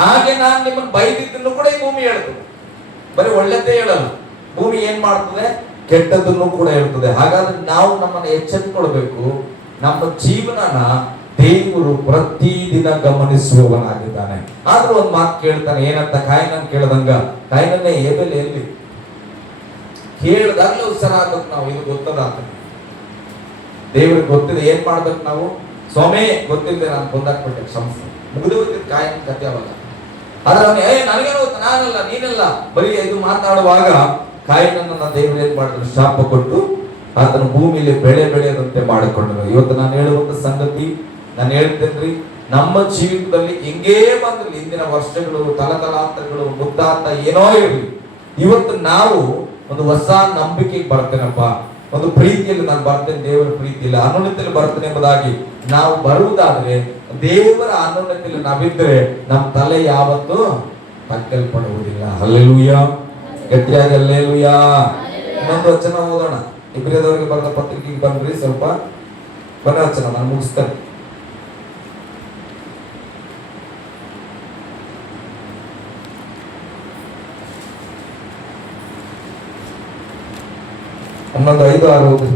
ಹಾಗೆ ನಾನು ನಿಮ್ಮನ್ನು ಬೈದಿದ್ದನ್ನು ಕೂಡ ಈ ಭೂಮಿ ಹೇಳ್ತದೆ, ಬರೀ ಒಳ್ಳೆದೇ ಹೇಳಲ್ಲ. ಭೂಮಿ ಏನ್ ಮಾಡ್ತದೆ? ಕೆಟ್ಟದನ್ನು ಕೂಡ ಹೇಳ್ತದೆ. ಹಾಗಾದ್ರೆ ನಾವು ನಮ್ಮನ್ನು ಎಚ್ಚೆತ್ತುಕೊಳ್ಬೇಕು. ನಮ್ಮ ಜೀವನನ ದೇವರು ಪ್ರತಿದಿನ ಗಮನಿಸುವವನಾಗಿದ್ದಾನೆ. ಆದ್ರೂ ಒಂದ್ ಮಾತು ಕೇಳ್ತಾನೆ, ಏನಂತ? ಕಾಯಿನನ್ ಕೇಳ್ದಂಗ, ಕಾಯಿನನ್ನೇ ಏಬೇಲ್ ಎಲ್ಲಿ ಕೇಳ್ದಾಗ್ಲೂ ಉತ್ಸಾಹ ಆಗ್ಬೇಕು ನಾವು, ಇದು ಗೊತ್ತದ ಅಂತ. ದೇವ್ರಿಗೆ ಗೊತ್ತಿದೆ, ಏನ್ ಮಾಡ್ಬೇಕು ನಾವು? ಸ್ವಾಮಿ ಗೊತ್ತಿಲ್ಲದೆ ನಾನು ಕೊಂದಾಕ್ಬಿಟ್ಟೆ, ಕ್ಷಮಿಸ, ಮುಗಿದು ಹೋಗ್ತಿದ್ ಕಾಯಿನ ಕಥೆ ಅವಲ್ಲ. ಆದ್ರೆ ಅವನು ನನಗೇನು ಗೊತ್ತ, ನಾನಲ್ಲ ನೀನಲ್ಲ, ಬರೀ ಇದು ಮಾತಾಡುವಾಗ ಕಾಯಿನನ್ನ ದೇವರು ಏನ್ ಮಾಡಿದ್ರು? ಶಾಪ ಕೊಟ್ಟು ಆತನ ಭೂಮಿಯಲ್ಲಿ ಬೆಳೆ ಬೆಳೆಯದಂತೆ ಮಾಡಿಕೊಂಡರು. ಇವತ್ತು ನಾನು ಹೇಳುವಂತ ಸಂಗತಿ ನಾನು ಹೇಳ್ತೇನ್ರಿ, ನಮ್ಮ ಜೀವಿತದಲ್ಲಿ ಹಿಂಗೇ ಬಂದ್ರಿ ಇಂದಿನ ವರ್ಷಗಳು, ತಲತಲಾಂತರಗಳು, ಮುದ್ದಾಂತ ಏನೋ ಇರಲಿ, ಇವತ್ತು ನಾವು ಒಂದು ಹೊಸ ನಂಬಿಕೆಗೆ ಬರ್ತೇನಪ್ಪ, ಒಂದು ಪ್ರೀತಿಯಲ್ಲಿ ನಾನು ಬರ್ತೇನೆ, ದೇವರ ಪ್ರೀತಿಯಲ್ಲಿ ಅನುನ್ನತಿಯಲ್ಲಿ ಬರ್ತೇನೆ ಎಂಬುದಾಗಿ ನಾವು ಬರುವುದಾದ್ರೆ, ದೇವರ ಅನುನ್ನತಿಯಲ್ಲಿ ನಾವಿದ್ರೆ ನಮ್ಮ ತಲೆ ಯಾವತ್ತೂ ತಕ್ಕಲ್ಪಡುವುದಿಲ್ಲ. ಹಲ್ಲೆಲೂಯ. ಗಟ್ಟಿಯಾಗಿ ಹಲ್ಲೆಲೂಯ. ಇನ್ನೊಂದು ವಚನ ಓದೋಣ. ಇಬ್ರಿಯದವರಿಗೆ ಬರೆದ ಪತ್ರಿಕೆಗೆ ಬಂದ್ರಿ, ಸ್ವಲ್ಪ ಕೊನೆ ವಚನ ನಾನು ಮುಗಿಸ್ತೇನೆ. ಹನ್ನೊಂದು 5-6 ಹೋದ್ರಿ.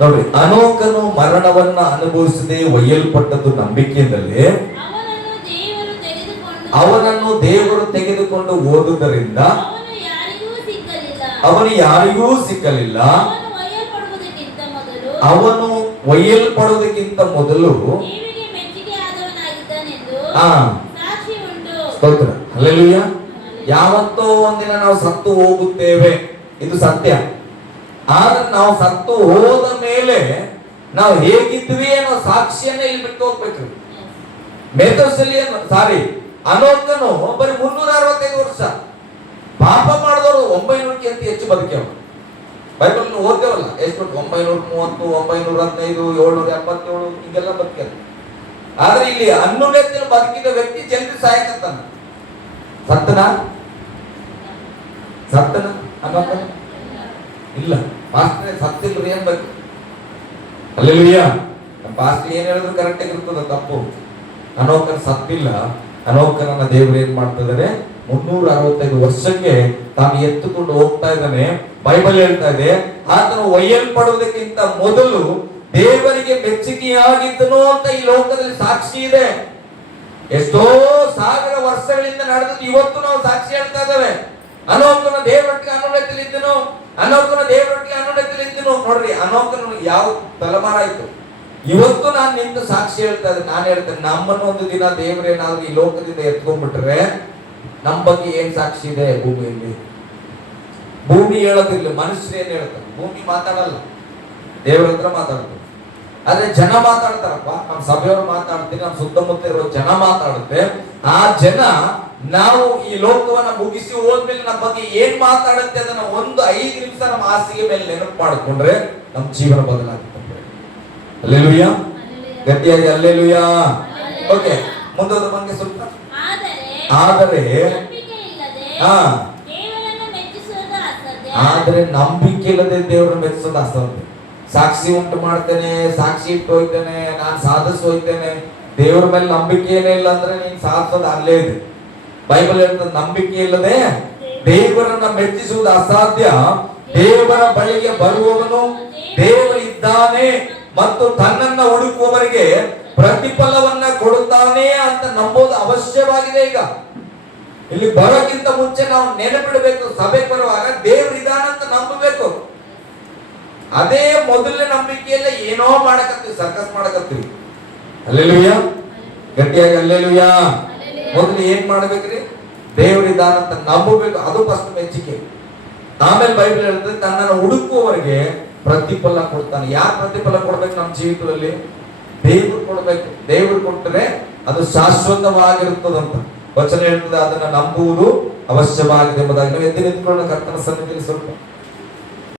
ನೋಡ್ರಿ, ಅನೋಕನು ಮರಣವನ್ನ ಅನುಭವಿಸದೆ ಒಯ್ಯಲ್ಪಟ್ಟದ್ದು ನಂಬಿಕೆಯಿಂದಲೇ. ಅವನನ್ನು ದೇವರು ತೆಗೆದುಕೊಂಡು ಹೋದುದರಿಂದ ಅವನು ಯಾರಿಗೂ ಸಿಕ್ಕಲಿಲ್ಲ. ಅವನು ಒಯ್ಯಲ್ಪಡುವುದಕ್ಕಿಂತ ಮೊದಲು ಸ್ತೋತ್ರ. ಹಲ್ಲೆಲೂಯ. ಯಾವತ್ತೋ ಒಂದಿನ ನಾವು ಸತ್ತು ಹೋಗುತ್ತೇವೆ, ಇದು ಸತ್ಯ. ಆದ್ರೆ ನಾವು ಸತ್ತು ಹೋದ ಮೇಲೆ ನಾವು ಹೇಗಿದ್ವಿ ಅನ್ನೋ ಸಾಕ್ಷಿಯನ್ನ ಇಲ್ಲಿ ಬಿಟ್ಟು ಹೋಗ್ಬೇಕು. ಅನೋಕನು ಬರೀ 365 ವರ್ಷ, ಪಾಪ ಮಾಡಿದವರು 900ಕ್ಕಿಂತ ಹೆಚ್ಚು ಬದುಕ್ಯಾವ. ಬೈಬಲ್ ಓದ್ತೇವಲ್ಲ, ಎಷ್ಟು? 930, 915, 777 ಹಿಂಗೆಲ್ಲ ಬದುಕ್ಯಾರ. ಆದ್ರೆ ಇಲ್ಲಿ ಅನ್ನುನೆತ್ತಿನ ಬದುಕಿದ ವ್ಯಕ್ತಿ ಜಲ್ದಿ ಸಾಯಕತ್ತಾನ. ಸತ್ತನ ಅನೋಕನ ಇಲ್ಲ. ಪಾಸ್ಟರ್ ಸತ್ತಿಲ್ಲ, ಏನ್ ಬೇಕು? ಹಲ್ಲೆಲೂಯ. ನಮ್ಮ ಪಾಸ್ಟರ್ ಏನ್ ಹೇಳಿದ್ರು ಕರೆಕ್ಟ್ ಆಗಿರ್ತದ, ತಪ್ಪು. ಅನೋಕನ ಸತ್ತಿಲ್ಲ. ಅನೋಕನನ್ನ ದೇವರು ಏನ್ ಮಾಡ್ತಿದ್ದಾರೆ? 365 ವರ್ಷಕ್ಕೆ ತಾನು ಎತ್ತುಕೊಂಡು ಹೋಗ್ತಾ ಇದ್ದಾನೆ. ಬೈಬಲ್ ಹೇಳ್ತಾ ಇದೆ, ಆತನು ಒಯ್ಯಲ್ಪಡುವುದಕ್ಕಿಂತ ಮೊದಲು ದೇವರಿಗೆ ಮೆಚ್ಚುಗೆಯಾಗಿದ್ದನು ಅಂತ ಈ ಲೋಕದಲ್ಲಿ ಸಾಕ್ಷಿ ಇದೆ. ಎಷ್ಟೋ ಸಾವಿರ ವರ್ಷಗಳಿಂದ ನಡೆದದ್ದು ಇವತ್ತು ನಾವು ಸಾಕ್ಷಿ ಹೇಳ್ತಾ ಇದ್ದೇವೆ. ಅನೋಕನ ದೇವರೊಟ್ಟಿಗೆ ಅನುನಯದಲ್ಲಿದ್ದನು, ಅನೋಕನ ದೇವರೊಟ್ಟಿಗೆ ಅನುನಯದಲ್ಲಿದ್ದನು. ನೋಡ್ರಿ, ಅನೋಕನ ಯಾವ ತಲೆಮಾರ ಆಯ್ತು. ಇವತ್ತು ನಾನು ನಿಂತು ಸಾಕ್ಷಿ ಹೇಳ್ತಾ ಇದ್ದೆ. ನಾನು ಹೇಳ್ತೇನೆ, ನಮ್ಮನ್ನು ಒಂದು ದಿನ ದೇವರೇನಾದ್ರೂ ಈ ಲೋಕದಿಂದ ಎತ್ಕೊಂಡ್ಬಿಟ್ರೆ ನಮ್ಮ ಬಗ್ಗೆ ಏನ್ ಸಾಕ್ಷಿ ಇದೆ ಭೂಮಿಯಲ್ಲಿ? ಭೂಮಿ ಹೇಳೋದಿಲ್ಲ, ಮನುಷ್ಯರು ಏನ್ ಹೇಳ್ತಾರೆ? ಭೂಮಿ ಮಾತಾಡಲ್ಲ, ದೇವರ ಹತ್ರ ಮಾತಾಡ್ತಾರೆ. ಆದ್ರೆ ಜನ ಮಾತಾಡ್ತಾರಪ್ಪ, ನಮ್ಮ ಸಭೆಯವರು ಮಾತಾಡ್ತೀನಿ, ನಮ್ಮ ಸುತ್ತಮುತ್ತ ಇರೋ ಜನ ಮಾತಾಡುತ್ತೆ. ಆ ಜನ ನಾವು ಈ ಲೋಕವನ್ನ ಮುಗಿಸಿ ಹೋದ್ಮೇಲೆ ನಮ್ಮ ಬಗ್ಗೆ ಏನ್ ಮಾತಾಡುತ್ತೆ ಅದನ್ನ ಒಂದು 5 ನಿಮಿಷ ನಮ್ಮ ಹಾಸಿಗೆ ಮೇಲೆ ನೆನಪು ಮಾಡಿಕೊಂಡ್ರೆ ನಮ್ಮ ಜೀವನ ಬದಲಾಗುತ್ತೆ. ಅಲ್ಲೇಲುಯ್ಯ, ಗಟ್ಟಿಯಾಗಿ ಅಲ್ಲೇಲುಯ್ಯ. ಓಕೆ, ಮುಂದೋದ ಬಗ್ಗೆ ಸ್ವಲ್ಪ. ಆದರೆ ಆದ್ರೆ ನಂಬಿಕೆ ಇಲ್ಲದೆ ದೇವರನ್ನು ಮೆಚ್ಚಿಸೋದು ಅಸಾಧ್ಯ. ಸಾಕ್ಷಿ ಉಂಟು ಮಾಡ್ತೇನೆ, ಸಾಕ್ಷಿ ಇಟ್ಟು ಹೋಯ್ತೇನೆ, ನಾನು ಸಾಧಿಸಿ ಹೋಯ್ತೇನೆ, ದೇವರ ಮೇಲೆ ನಂಬಿಕೆನೇ ಇಲ್ಲ ಅಂದ್ರೆ ನೀನ್ ಸಾಧಿಸೋದು ಅಲ್ಲೇ ಇದೆ. ಬೈಬಲ್ ಹೇಳ್ತದೆ, ನಂಬಿಕೆ ಇಲ್ಲದೆ ದೇವರನ್ನ ಮೆಚ್ಚಿಸುವುದು ಅಸಾಧ್ಯ. ದೇವರ ಬಳಿಗೆ ಬರುವವನು ದೇವರಿದ್ದಾನೆ ಮತ್ತು ತನ್ನನ್ನ ಹುಡುಕುವವರಿಗೆ ಪ್ರತಿಫಲವನ್ನ ಕೊಡುತ್ತಾನೆ ಅಂತ ನಂಬೋದು ಅವಶ್ಯವಾಗಿದೆ. ಈಗ ಇಲ್ಲಿ ಬರೋಕ್ಕಿಂತ ಮುಂಚೆ ನಾವು ನೆನಪಿಡಬೇಕು, ಸಭೆ ಬರುವಾಗ ದೇವರಿದ್ದಾನ ಅಂತ ನಂಬಬೇಕು. ಅದೇ ಮೊದಲನೇ ನಂಬಿಕೆಯಲ್ಲ ಏನೋ ಮಾಡಕತ್ತೀವಿ, ಸರ್ಕಸ್ ಮಾಡಕತ್ತೀವಿ. ಅಲ್ಲೇಲುಯ್ಯ, ಗಟ್ಟಿಯಾಗಿ ಅಲ್ಲೇಲುಯ್ಯ. ಮೊದಲು ಏನ್ ಮಾಡ್ಬೇಕ್ರಿ? ದೇವರಿದ್ದಾನ ಅಂತ ನಂಬಬೇಕು, ಅದು ಫಸ್ಟ್ ಮೆಚ್ಚಿಕೆ. ಆಮೇಲೆ ಬೈಬಲ್ ಹೇಳ್ತದೆ, ತನ್ನನ್ನು ಹುಡುಕುವವರಿಗೆ ಪ್ರತಿಫಲ ಕೊಡ್ತಾನೆ. ಯಾರು ಪ್ರತಿಫಲ ಕೊಡ್ಬೇಕು ನಮ್ಮ ಜೀವಿತದಲ್ಲಿ? ದೇವರು ಕೊಡ್ಬೇಕು. ದೇವರು ಕೊಟ್ಟರೆ ಅದು ಶಾಶ್ವತವಾಗಿರುತ್ತದಂತ ವಚನ ಹೇಳ್ತದೆ. ಅದನ್ನ ನಂಬುವುದು ಅವಶ್ಯವಾಗಿದೆ ಎಂಬುದಾಗಿ ನಾವು ಎದ್ದು ನಿಂತ್ಕೊಳ್ಳೋಣ ಕರ್ತನ ಸನ್ನಿಧಿಯಲ್ಲಿ ಸ್ವಲ್ಪ.